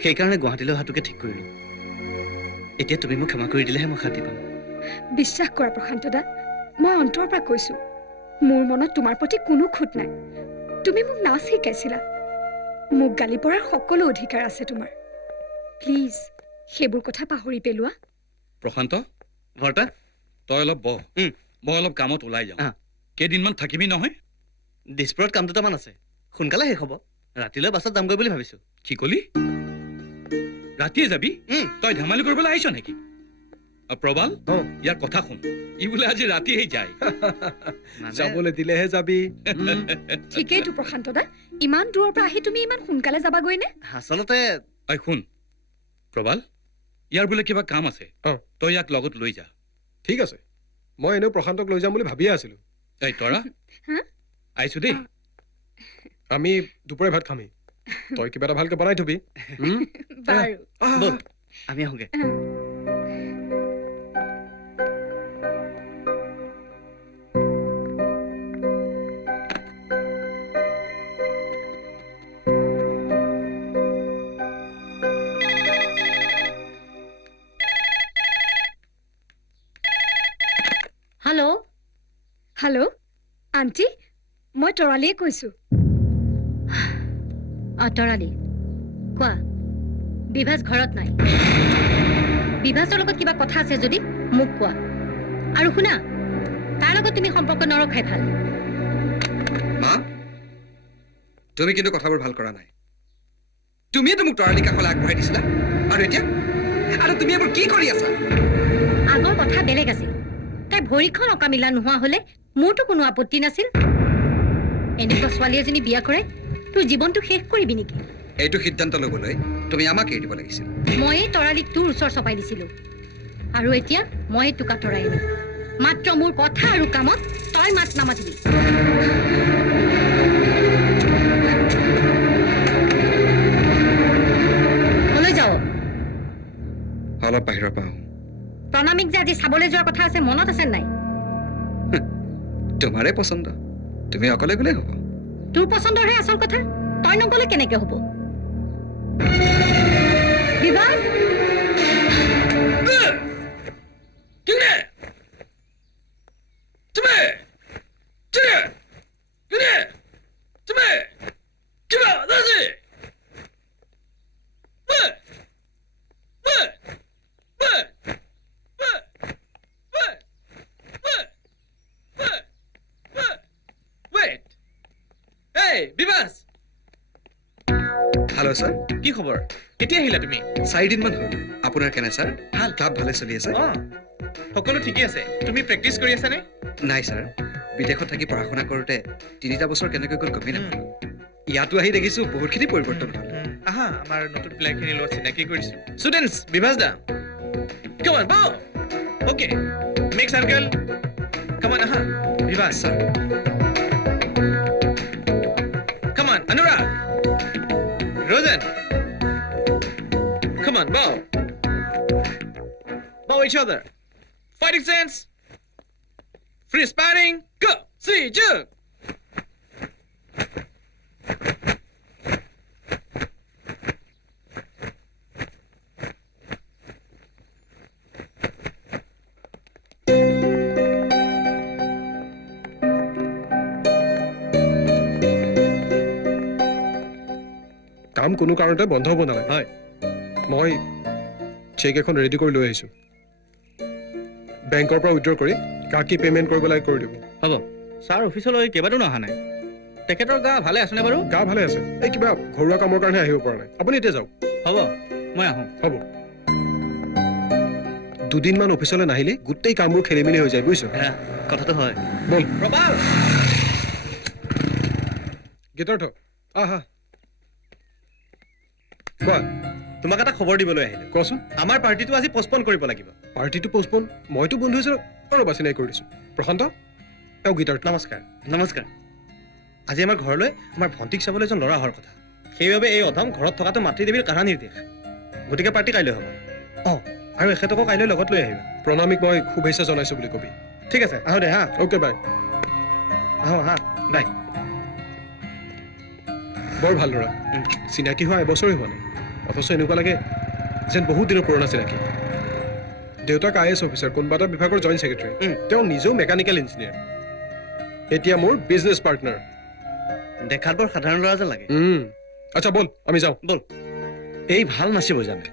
সেইকাৰণে গুৱাহাটীলৈ অহাটোকে ঠিক কৰিলো এতিয়া তুমি মোক ক্ষমা কৰি দিলেহে মই শান্তি পাম বিশ্বাস কৰা প্ৰশান্ত দা মই অন্তৰৰ পৰা কৈছো মোৰ মনত তোমাৰ প্ৰতি কোনো খুঁত নাই তুমি মোক নাচ শিকাইছিলা মোক গালি পৰাৰ সকলো অধিকাৰ আছে তোমাৰ প্লিজ সেইবোৰ কথা পাহৰি পেলোৱা প্ৰশান্ত ভৰ্তা তই অলপ বহ মই অলপ কামত ওলাই যাওঁ কেইদিনমান থাকিবি নহয় দিছপুৰত কাম দুটামান আছে সোনকালে শেষ হ'ব ৰাতিলৈ বাছত যামগৈ বুলি ভাবিছো কি কলি ৰাতিয়ে যাবি তই ধেমালি কৰিবলৈ আহিছ নেকি প্ৰবাল ইয়াৰ কথা শুন ই বোলে আজি ৰাতিয়েই যায় যাবলৈ দিলেহে যাবি ঠিকেইতো প্ৰশান্ত দা ইমান দূৰৰ পৰা আহি তুমি ইমান সোনকালে যাবাগৈ নে আচলতে ঐ শুন প্ৰবাল ইয়াৰ বোলে কিবা কাম আছে তই ইয়াক লগত লৈ যা ঠিক আছে মই এনেও প্ৰশান্তক লৈ যাম বুলি ভাবিয়ে আছিলো এই তৰা আহিছো দেই আমি দুপৰীয়া ভাত খামেই তই কিবা এটা ভালকে বনাই থবি বাৰু আমি আহোগে হেল্ল' হেল্ল' আণ্টি মই তৰালীয়ে কৈছো তৰালি কোৱা বিভাস ঘৰত নাই বিভাসৰ লগত কিবা কথা আছে যদি মোক কোৱা আৰু শুনা তাৰ লগত তুমি সম্পৰ্ক নৰখাই ভাল মা তুমি কিন্তু কথাবোৰ ভাল কৰা নাই তুমিয়েতো মোক তৰালি কাষলৈ আগবঢ়াই দিছিলা আৰু তুমি এইবোৰ কি কৰি আছা আগৰ কথা বেলেগ আছিল তাই ভৰিখন অকামিলা নোহোৱা হলে মোৰতো কোনো আপত্তি নাছিল এনেকুৱা ছোৱালী এজনী বিয়া কৰে তোৰ জীৱনটো শেষ কৰিবি নেকি এইটো সিদ্ধান্ত ল'বলৈ তুমি আমাক এৰি দিব লাগিছিল ময়ে তৰালিক তোৰ ওচৰ চপাই দিছিলো আৰু এতিয়া ময়ে তোক আঁতৰাই আনিম মাত্ৰ মোৰ কথা আৰু কামত তই মাত নামাতিবি কলৈ যাৱ অলপ বাহিৰৰ পৰা প্ৰণামীক যে আজি চাবলৈ যোৱাৰ কথা আছে মনত আছে নাই তোমাৰে পচন্দ তুমি অকলে গ'লে হ'ব তোৰ পচন্দৰহে আচল কথা তই নগলে কেনেকে হ'ব বিভাস হেল্ল' ছাৰ কি খবৰ কেতিয়া আহিলা তুমি 4 দিনমান হ'ল আপোনাৰ কেনে ছাৰ ভাল ক্লাব ভালে চলি আছে সকলো ঠিকে আছে তুমি প্ৰেক্টিচ কৰি আছানে নাই ছাৰ বিদেশত থাকি পঢ়া শুনা কৰোঁতে 3টা বছৰ কেনেকৈ গ'ল গমেই নাপালোঁ ইয়াতো আহি দেখিছোঁ বহুতখিনি পৰিৱৰ্তন হ'ল আহা আমাৰ নতুন প্লেয়াৰখিনিৰ লগত চিনাকি কৰিছোঁ students Bibhas da come on বাও okay make circle come on আহা Bibhas sir come on Anurag Rosen, come on, bow. Bow each other. Fighting stance. Free sparring. Go. See, jump. কাম কোনো কাৰণতে বন্ধ হ'ব নালাগে হয় মই চেক এখন ৰেডি কৰি লৈ আহিছোঁ বেংকৰ পৰা উইথড্ৰ কৰি কাক কি পে'মেণ্ট কৰিব লাগে কৰি দিব হ'ব ছাৰ অফিচলৈ কেইবাদিনো অহা নাই তেখেতৰ গা ভালে আছেনে বাৰু? গা ভালে আছে, এই কিবা ঘৰুৱা কামৰ কাৰণে আহিব পৰা নাই। আপুনি এতিয়া যাওক। হ'ব, মই আহোঁ। হ'ব। দুদিনমান অফিচলৈ নাহিলে গোটেই কামবোৰ খেলি মেলি হৈ যায়, বুজিছ? কথাটো হয়। বল প্ৰবাল! গীতাৰ্থ, আহা। কোৱা। তোমাক এটা খবৰ দিবলৈ আহিলোঁ। কোৱাচোন। আমাৰ পাৰ্টিটো আজি পষ্টপন কৰিব লাগিব। পাৰ্টিটো পষ্টপন? মইতো বন্ধু হিচাপে ৰ'বা চিনাকি কৰি দিছোঁ। প্ৰশান্ত, তেওঁ গীতাৰ্থ। নমস্কাৰ। নমস্কাৰ। আজি আমাৰ ঘৰলৈ আমাৰ ভণ্টিক চাবলৈ এজন ল'ৰা অহাৰ কথা। সেইবাবে এই অধম ঘৰত থকাটো মাতৃদেৱীৰ কাঢ়া নিৰ্দেশ। গতিকে পাৰ্টি কাইলৈ হ'ব। আৰু এখেতকো কাইলৈ লগত লৈ আহিবা। প্ৰণামীক মই শুভেচ্ছা জনাইছোঁ বুলি কবি। ঠিক আছে, আহোঁ দে হা। অ'কে, বাই। আহোঁ হা, বাই। বৰ ভাল ল'ৰা। চিনাকি হোৱা এবছৰেই হোৱা নাই, অথচ এনেকুৱা লাগে যেন বহুত দিনৰ পুৰণা চিনাকি। দেউতাক IAS অফিচাৰ, কোনোবা এটা বিভাগৰ জইণ্ট ছেক্ৰেটাৰী। তেওঁ নিজেও মেকানিকেল ইঞ্জিনিয়াৰ। এতিয়া মোৰ বিজনেছ পাৰ্টনাৰ। দেখাত বৰ সাধাৰণ ল'ৰা যেন লাগে। আচ্ছা ব'ল, আমি যাওঁ। ব'ল। এই ভাল নাচিব জানে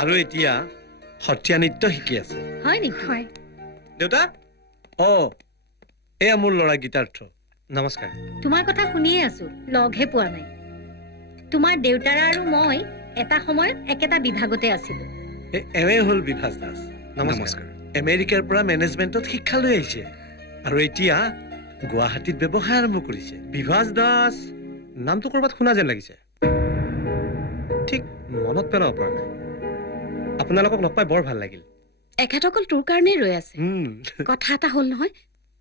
আৰু এতিয়া সত্ৰীয়া নৃত্য শিকি আছে। হয় নেকি? হয়। দেউতা, এয়া মোৰ ল'ৰা গীতাৰ্থ। নমস্কাৰ। তোমাৰ কথা শুনিয়ে আছো, লগহে পোৱা নাই। তোমাৰ দেউতাৰা আৰু মই এটা সময়ত একেটা বিভাগতে আছিলো। এওঁৱে হ'ল বিভাস দাস। নমস্কাৰ। আমেৰিকাৰ পৰা মেনেজমেণ্টত শিক্ষা লৈ আহিছে আৰু এতিয়া গুৱাহাটীত ব্যৱসায় আৰম্ভ কৰিছে। বিভাস দাস নামটো ক'ৰবাত শুনা যেন লাগিছে, ঠিক মনত পেলাব পৰা নাই। আপোনালোকক লগ পাই বৰ ভাল লাগিল। এখেতসকল তোৰ কাৰণেই ৰৈ আছে। কথা এটা হ'ল নহয়,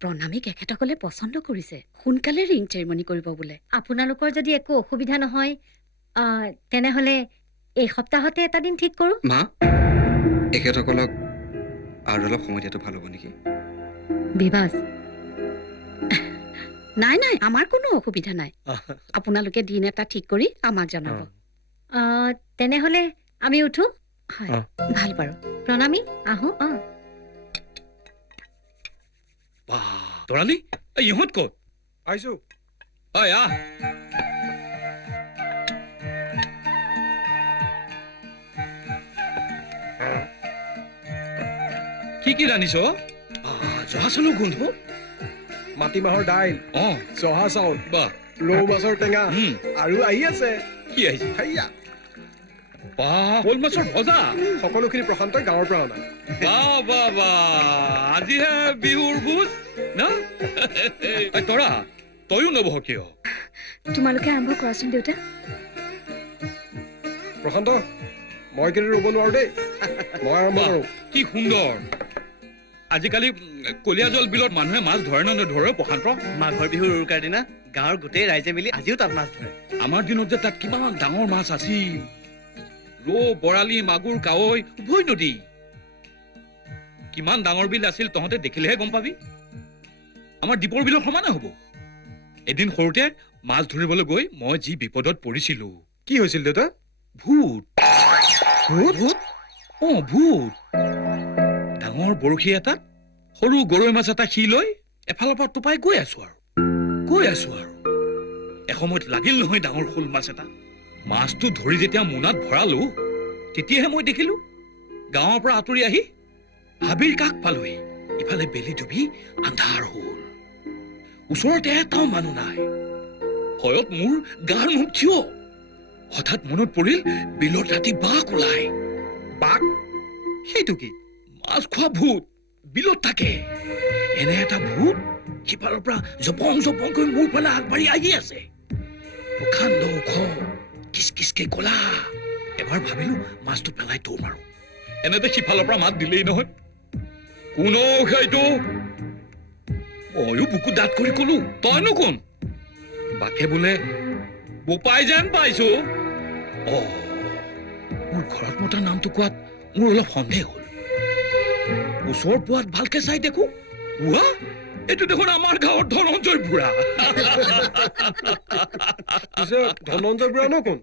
প্ৰণামীক এখেতসকলে পচন্দ কৰিছে। সোনকালে ৰিং চেৰিমনি কৰিব বোলে। আপোনালোকৰ যদি একো অসুবিধা নহয় তেনেহ'লে এই সপ্তাহতে এটা দিন ঠিক কৰোঁ। মা, এখেতসকলক আৰু অলপ সময় দিয়াটো ভাল হ'ব নেকি? বিভাস, নাই নাই, আমাৰ কোনো অসুবিধা নাই। আপোনালোকে দিন এটা ঠিক কৰি আমাক জনাব। তেনেহ'লে আমি উঠো। হয়, ভাল বাৰু। প্ৰণামী, আহোঁ। তৰালি, ইহঁত ক'ত? আহিছোঁ। আহ। কি ৰান্ধিছ? জহা চাউলৰ গোন্ধ, মাটিমাহৰ দাইল, জহা চাউল, ৰৌ মাছৰ টেঙা আৰু আহি আছে। কি আহিছে? সেয়া শ'ল মাছৰ ভজা। সকলোখিনি প্ৰশান্তই গাঁৱৰ পৰা অনা। আজিহে বিহুৰ ভোজ না? তৰা, তয়ো নবহ কিয়? তোমালোকে আৰম্ভ কৰাচোন দেউতা। প্ৰশান্ত, মই কিন্তু ৰ'ব নোৱাৰো দেই, মই আৰম্ভ কৰোঁ। কি সুন্দৰ। আজিকালি কলীয়াজল বিলত মানুহে মাছ ধৰে নে নধৰে প্ৰশান্ত? মাঘৰ বিহুৰ উৰুকাৰ দিনা গাঁৱৰ গোটেই ৰাইজে মিলি আজিও তাত মাছ ধৰে। আমাৰ দিনত যে তাত কিমান ডাঙৰ মাছ আছিল। ৰৌ, বৰালি, মাগুৰ, কাৱৈ, উভৈ নদী। কিমান ডাঙৰ বিল আছিল তহঁতে দেখিলেহে গম পাবি। আমাৰ দীপৰ বিলৰ সমানে হ'ব। এদিন সৰুতে মাছ ধৰিবলৈ গৈ মই যি বিপদত পৰিছিলো। কি হৈছিল দেউতা? ভূত। ভূত? ভূত। ডাঙৰ বৰশী এটাত সৰু গৰৈ মাছ এটা সি লৈ এফালৰ পৰা টোপাই গৈ আছো আৰু এসময়ত লাগিল নহয় ডাঙৰ শোল মাছ এটা। মাছটো ধৰি যেতিয়া মোনাত ভৰালো তেতিয়াহে মই দেখিলো গাঁৱৰ পৰা আঁতৰি আহি হাবিৰ কাষ পালোহি। ইফালে বেলি ডুবি আন্ধাৰ হ'ল, ওচৰতে এটাও মানুহ নাই। ভয়ত মোৰ গাৰ নোম থিয়। হঠাৎ মনত পৰিল বিলত ৰাতি বাঘ ওলাই। বাঘ? সেইটো কি? মাছ খোৱা ভূত বিলত থাকে। এনে এটা ভূত সিফালৰ পৰা জপং জপংকৈ মোৰ ফালে আগবাঢ়ি আহি আছে। প্ৰকাণ্ড ওখ, কিচকিচকে কলা। এবাৰ ভাবিলো মাছটো পেলাই দৌৰ মাৰো। এনেতে সিফালৰ পৰা মাত দিলেই নহয়, কোন সেইটো? ময়ো বুকু দাঁত কৰি কলো, তইনো কোন? বাঘে বোলে বোপাই যেন পাইছো। মোৰ ঘৰত মতা নামটো কোৱাত মোৰ অলপ সন্দেহ হ'ল। ওচৰ পোৱাত ভালকে চাই দেখো, এইটো দেখোন আমাৰ গাঁৱৰ ধনঞ্জয় বুঢ়া। ধনঞ্জয় বুঢ়া ন কোন?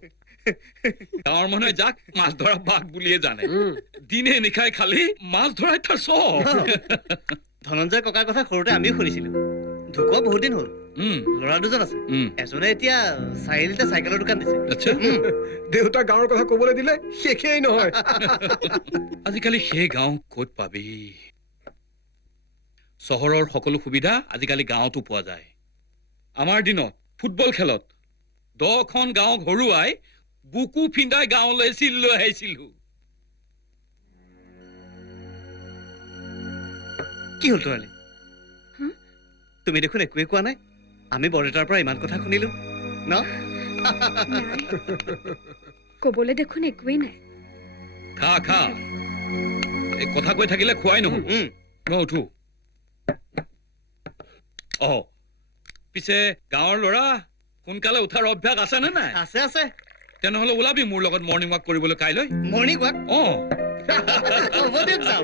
গাঁৱৰ মানুহে যাক মাছ ধৰা বাঘ বুলিয়ে জানে। দিনে নিশাই খালি মাছ ধৰাই তাৰ চখ। ধনঞ্জয় ককাৰ কথা সৰুতে আমিও শুনিছিলো। ঢুকুৱা বহুত দিন হ'ল। ল'ৰা দুজন আছে, এজনে এতিয়া চাৰিআলিতে চাইকেলৰ দোকান দিছে। দেউতা গাঁৱৰ কথা কবলৈ দিলে শেষেই নহয়। আজিকালি সেই গাঁও ক'ত পাবি? চহৰৰ সকলো সুবিধা আজিকালি গাঁৱতো পোৱা যায়। আমাৰ দিনত ফুটবল খেলত 10খন গাঁৱক হৰুৱাই বুকু ফিন্দাই গাঁৱলৈ চিল লৈ আহিছিলো কি হ'ল তৰালি তুমি দেখোন একোৱে কোৱা নাই আমি বৰদেউতাৰ পৰা ইমান কথা শুনিলো ন ক'বলৈ দেখোন একোৱেই নাই খা খা এই কথা কৈ থাকিলে খোৱাই নহ'ল মই উঠো পিছে গাঁৱৰ ল'ৰা সোনকালে উঠাৰ অভ্যাস আছে নে নাই আছে আছে তেনেহ'লে ওলাবি মোৰ লগত মৰ্ণিং ৱাক কৰিবলৈ কাইলৈ মৰ্ণিং ৱাক হ'ব দিয়ক যাওঁ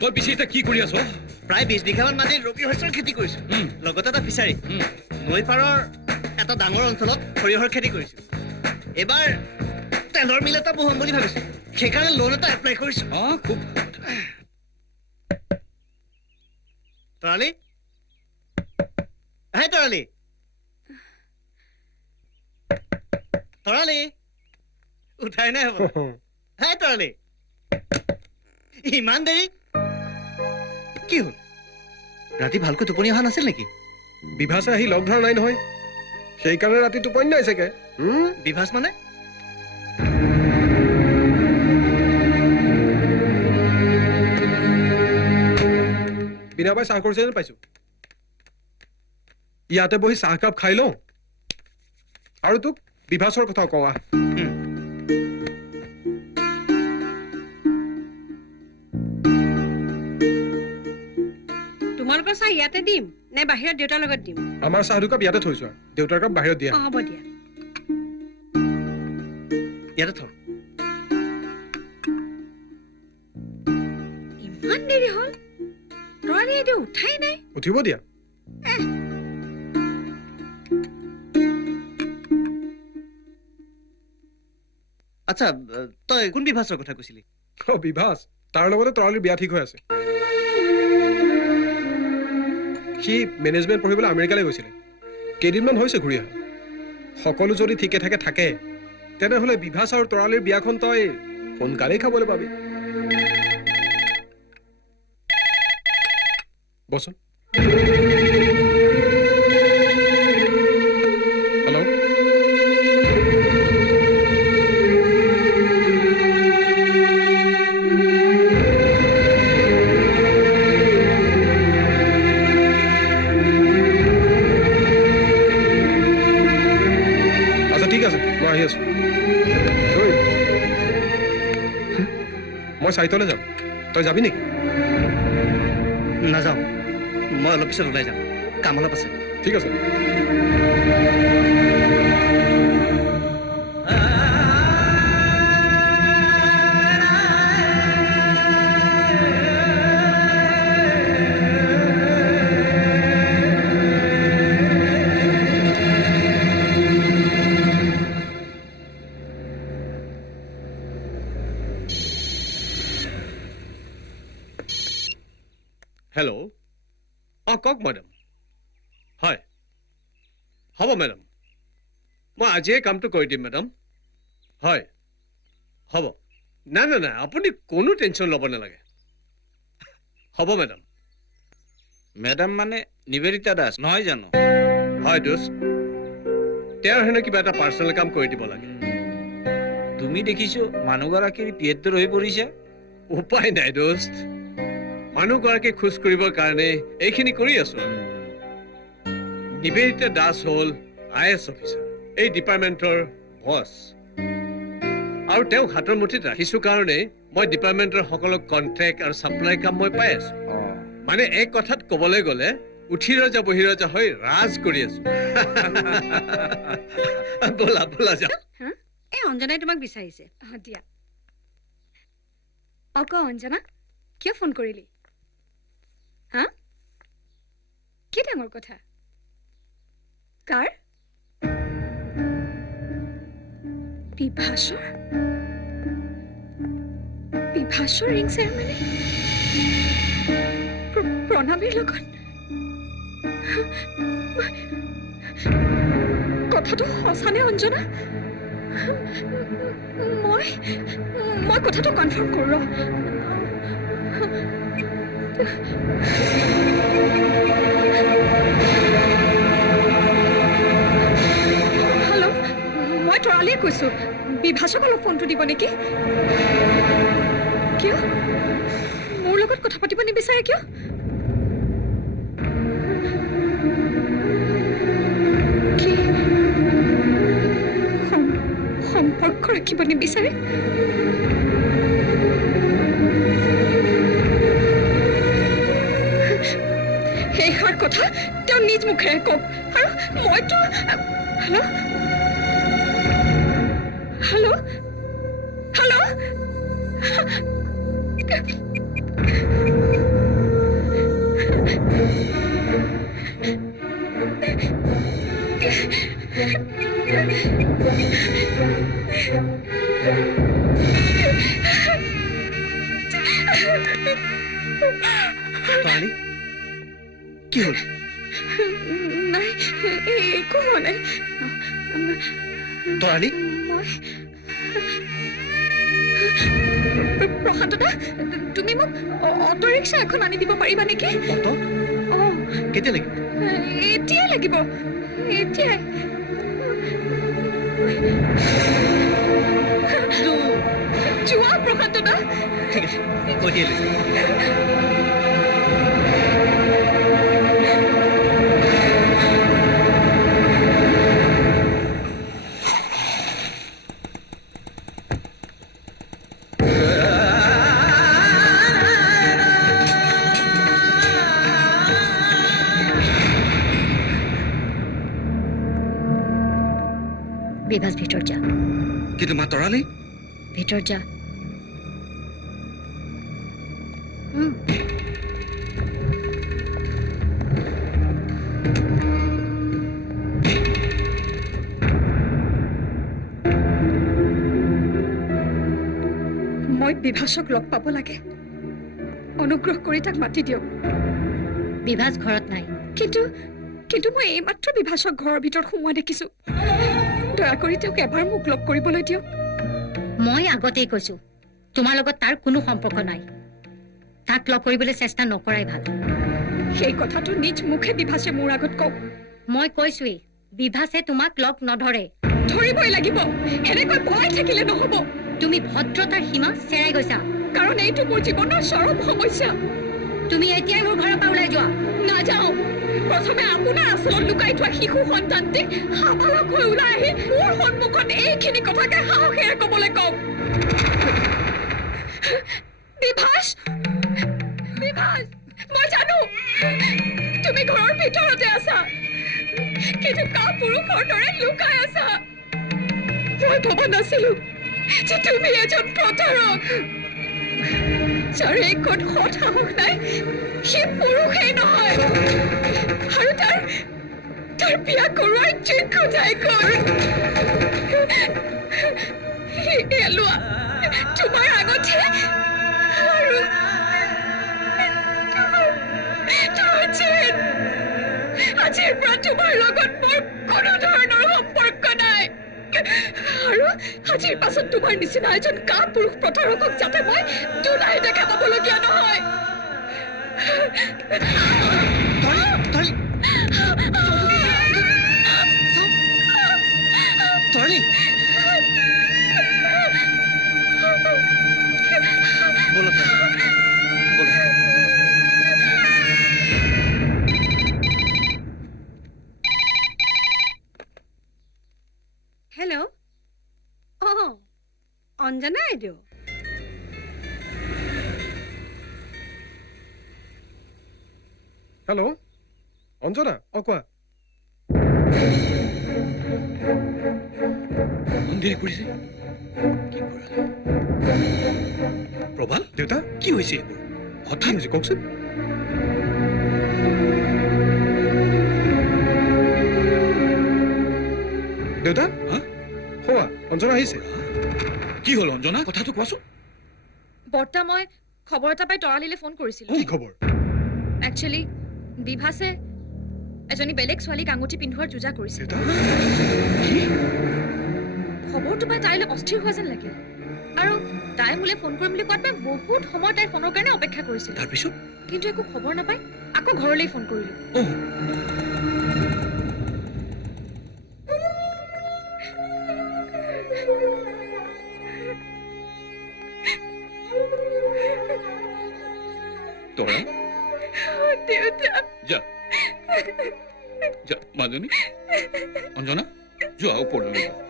তই পিছে এতিয়া কি কৰি আছ প্ৰায় 20 বিঘামান মাটিত ৰবি শস্যৰ খেতি কৰিছো লগতে এটা ফিচাৰী নৈ পাৰৰ এটা ডাঙৰ অঞ্চলত সৰিয়হৰ খেতি কৰিছো এইবাৰ তেলৰ মিল এটা বহাম বুলি ভাবিছো সেইকাৰণে লোন এটা এপ্লাই কৰিছো খুব তৰালি হে তৰালি তৰালি উঠাই নাই হ'ব হে তৰালি ইমান দেৰি কি হ'ল ৰাতি ভালকৈ টোপনি অহা নাছিল নেকি বিভাসে আহি লগ ধৰা নাই নহয় সেইকাৰণে ৰাতি টোপনি নাই চাগে বিভাস মানে বিনাবাই চাহ কৰিছে যেন পাইছো ইয়াতে বহি চাহকাপ খাই লওঁ আৰু তোক বিভাসৰ কথা কওঁ আহ তোমালোকৰ চাহ ইয়াতে দিম নে বাহিৰত দেউতাৰ লগত দিম আমাৰ চাহ দুকাপ ইয়াতে থৈছো দেউতাৰ কাপ বাহিৰত দিয়া হ'ব দিয়া ইয়াতে থ ইমান দেৰি হ'ল তৰালি এতিয়া উঠাই নাই উঠিব দিয়া আচ্ছা তই কোন বিভাসৰ কথা কৈছিলি বিভাস তাৰ লগতে তৰালিৰ বিয়া ঠিক হৈ আছে সি মেনেজমেণ্ট পঢ়িবলৈ আমেৰিকালৈ গৈছিলে কেইদিনমান হৈছে ঘূৰি অহা সকলো যদি ঠিকে থাকে তেনেহ'লে বিভাস আৰু তৰালিৰ বিয়াখন তই সোনকালেই খাবলৈ পাবি বচোন হেল্ল' ঠিক আছে মই আহি আছো মই চাইটলৈ যাম তই যাবি নেকি নাযাওঁ মই অলপ পিছত ওলাই যাম কাম অলপ আছে ঠিক আছে হেল্ল' কওক মেডাম হয় হ'ব মেডাম মই আজিয়ে কামটো কৰি দিম মেডাম হয় হ'ব নাই আপুনি কোনো টেনশ্যন ল'ব নালাগে হ'ব মেডাম মেডাম মানে নিবেদিতা দাস নহয় জানো হয় দোস্ত তেওঁৰ হেনো কিবা এটা পাৰ্চনেল কাম কৰি দিব লাগে তুমি দেখিছো মানুহগৰাকীৰ পিয়েতৰ হৈ পৰিছে উপায় নাই দোস্ত মানুহগৰাকী খোজ কৰিবৰ কাৰণে এইখিনি কৰি আছো নিবেদিতা দাস হ'ল IAS অফিচাৰ এই ডিপাৰ্টমেণ্টৰ বছ আৰু তেওঁক হাতৰ মুঠিত ৰাখিছো কাৰণে মই ডিপাৰ্টমেণ্টৰ সকলো কণ্ট্ৰেক্ট আৰু ছাপ্লাই কাম মই পাই আছো মানে এক কথাত ক'বলৈ গ'লে উঠি ৰজা বহি ৰজা হৈ ৰাজ কৰি আছো বলা যাওঁ এই অঞ্জনাই তোমাক বিচাৰিছে দিয়া অঞ্জনা কিয় ফোন কৰিলি হা কি ডাঙৰ কথা কাৰ বিভাসৰ ৰিং চেৰেমনি প্ৰণামীৰ লগত কথাটো সঁচানে অঞ্জনা মই কথাটো কনফাৰ্ম কৰোঁ হেল্ল' মই তৰালিয়ে কৈছোঁ বিভাসক অলপ ফোনটো দিব নেকি কিয় মোৰ লগত কথা পাতিব নিবিচাৰে কিয় কি সম্পৰ্ক ৰাখিব নিবিচাৰে সেইষাৰ কথা তেওঁ নিজ মুখেৰে কওক আৰু মইতো হেল্ল' হেল্ল' তৰালি কি হ'ল নাই একো হোৱা নাই তৰালি প্ৰশান্ত দা তুমি মোক অটো ৰিক্সা এখন আনি দিব পাৰিবা নেকি অটো অঁ কেতিয়া লাগিব এতিয়াই লাগিব এতিয়াই যোৱা প্ৰশান্ত দা ঠিক আছে পঠিয়াই লৈছোঁ বিভাস ভিতৰত যা কিন্তু মা তৰালি ভিতৰত যা মই বিভাসক লগ পাব লাগে অনুগ্ৰহ কৰি তাক মাতি দিয়ক বিভাস ঘৰত নাই কিন্তু মই এইমাত্ৰ বিভাসক ঘৰৰ ভিতৰত সোমোৱা দেখিছোঁ দয়া কৰি তেওঁক এবাৰ মোক লগ কৰিবলৈ দিয়ক মই আগতেই কৈছো তোমাৰ লগত তাৰ কোনো সম্পৰ্ক নাই তাক লগ কৰিবলৈ চেষ্টা নকৰাই ভাল সেই কথাটো নিজ মুখে বিভাসে মোৰ আগত কওক মই কৈছোৱেই বিভাসে তোমাক লগ নধৰে ধৰিবই লাগিব এনেকৈ পলাই থাকিলে নহ'ব তুমি ভদ্ৰতাৰ সীমা চেৰাই গৈছা কাৰণ এইটো মোৰ জীৱনৰ চৰম সমস্যা তুমি এতিয়াই মোৰ ঘৰৰ পৰা ওলাই যোৱা নাযাওঁ প্ৰথমে আপোনাৰ আচলত লুকাই থোৱা শিশু সন্তানটিক সাবালক হৈ ওলাই আহি মোৰ সন্মুখত এইখিনি কথাকে সাহসেৰে ক'বলৈ কওক বিভাস বিভাস মই জানো তুমি ঘৰৰ ভিতৰতে আছা কিন্তু কাপুৰুষৰ দৰে লুকাই আছা মই ভবা নাছিলো যে তুমি এজন প্ৰতাৰক যাৰ একত সৎ সাহস নাই সি পুৰুষেই নহয় আৰু তাৰ বিয়া কৰোৱাৰ যোগ্য নাই কৰ লোৱা তোমাৰ আগতে আৰু আজিৰ পৰা তোমাৰ লগত মোৰ কোনো ধৰণৰ সম্পৰ্ক নাই আৰু আজিৰ পাছত তোমাৰ নিচিনা এজন কাপুৰুষ প্ৰতাৰকক যাতে মই দুলাই দেখা পাবলগীয়া নহয় তৰালি ব'লা হেল্ল' অঁ অঞ্জনা বাইদেউ হেল্ল' অঞ্জনা কোৱা দেৰি কৰিছে কি কৰা প্ৰবাল দেউতা কি হৈছে এইবোৰ কি হঠাৎ হৈছে কওকচোন দেউতা কোৱা অঞ্জনা আহিছে কি হ'ল অঞ্জনা কথাটো কোৱাচোন বৰ্তা মই খবৰ এটা পাই তৰালিলৈ ফোন কৰিছিলোঁ কি খবৰ একচুৱেলি বিভাসে এজনী বেলেগ ছোৱালীক আঙুঠি পিন্ধোৱাৰ যোজা কৰিছে দেউতা খবৰটো পাই তাইলৈ অস্থিৰ হোৱা যেন লাগিল আৰু তাই মোলৈ ফোন কৰিম বুলি কোৱাত মই বহুত সময় তাইৰ ফোনৰ কাৰণে অপেক্ষা কৰিছিলোঁ তাৰপিছত কিন্তু একো খবৰ নাপাই আকৌ ঘৰলৈ ফোন কৰিলোঁ তৰা দেউতা যা যা মাজনী অঞ্জনা যোৱা ওপৰলৈ যোৱা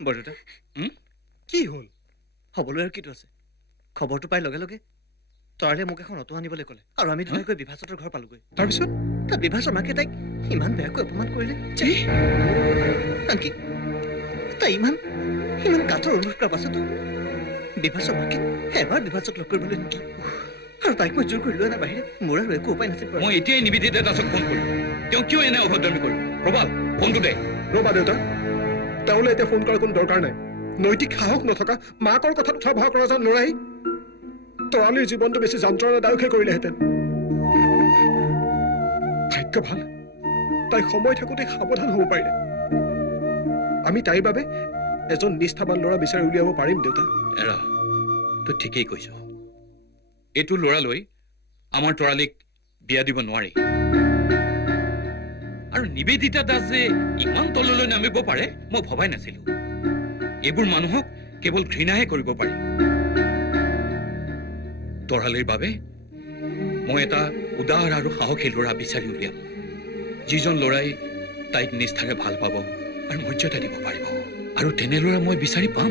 বৰদেউতা কি হ'ল হ'বলৈ আৰু কিটো আছে খবৰটো পাই লগে লগে তৰালে মোক এখন অটো আনিবলৈ ক'লে আৰু আমি ধুনীয়াকৈ বিভাসহঁতৰ ঘৰ পালোগৈ তাৰপিছত তাত বিভাসৰ মাকে তাইক ইমান বেয়াকৈ অপমান কৰিলে আনকি তাই ইমান কাঠৰ অনুৰোধ কৰাৰ পাছতো বিভাসৰ মাকে এবাৰ বিভাসক লগ কৰিবলৈ নিদিলে আৰু তাইক মই জোৰ কৰি লৈ অনাৰ বাহিৰে মোৰ আৰু একো উপায় নাছিল মই এতিয়াই নিবেদিতা দাসক ফোন কৰিম তেওঁ কিয় এনে অভদ্ৰামি কৰিব প্ৰবাল ফোনটো দে ৰ'বা দেউতা তেওঁলৈ এতিয়া ফোন কৰাৰ কোনো দৰকাৰ নাই নৈতিক সাহস নথকা মাকৰ কথাত উঠা ভা কৰা যেন ল'ৰাই তৰালীৰ জীৱনটো বেছি যন্ত্ৰণাদায়কহে কৰিলেহেঁতেন ভাগ্য ভাল তাই সময় থাকোঁতে সাৱধান হ'ব পাৰিলে আমি তাইৰ বাবে এজন নিষ্ঠাবান ল'ৰা বিচাৰি উলিয়াব পাৰিম দেউতা এৰা তই ঠিকেই কৈছ এইটো ল'ৰালৈ আমাৰ তৰালীক বিয়া দিব নোৱাৰি আৰু নিবেদিতা দাস যে ইমান তললৈ নামিব পাৰে মই ভবাই নাছিলো এইবোৰ মানুহক কেৱল ঘৃণাহে কৰিব পাৰি তৰালীৰ বাবে মই এটা উদাৰ আৰু সাহসী ল'ৰা বিচাৰি উলিয়াম যিজন ল'ৰাই তাইক নিষ্ঠাৰে ভাল পাব আৰু মৰ্যাদা দিব পাৰিব আৰু তেনে ল'ৰা মই বিচাৰি পাম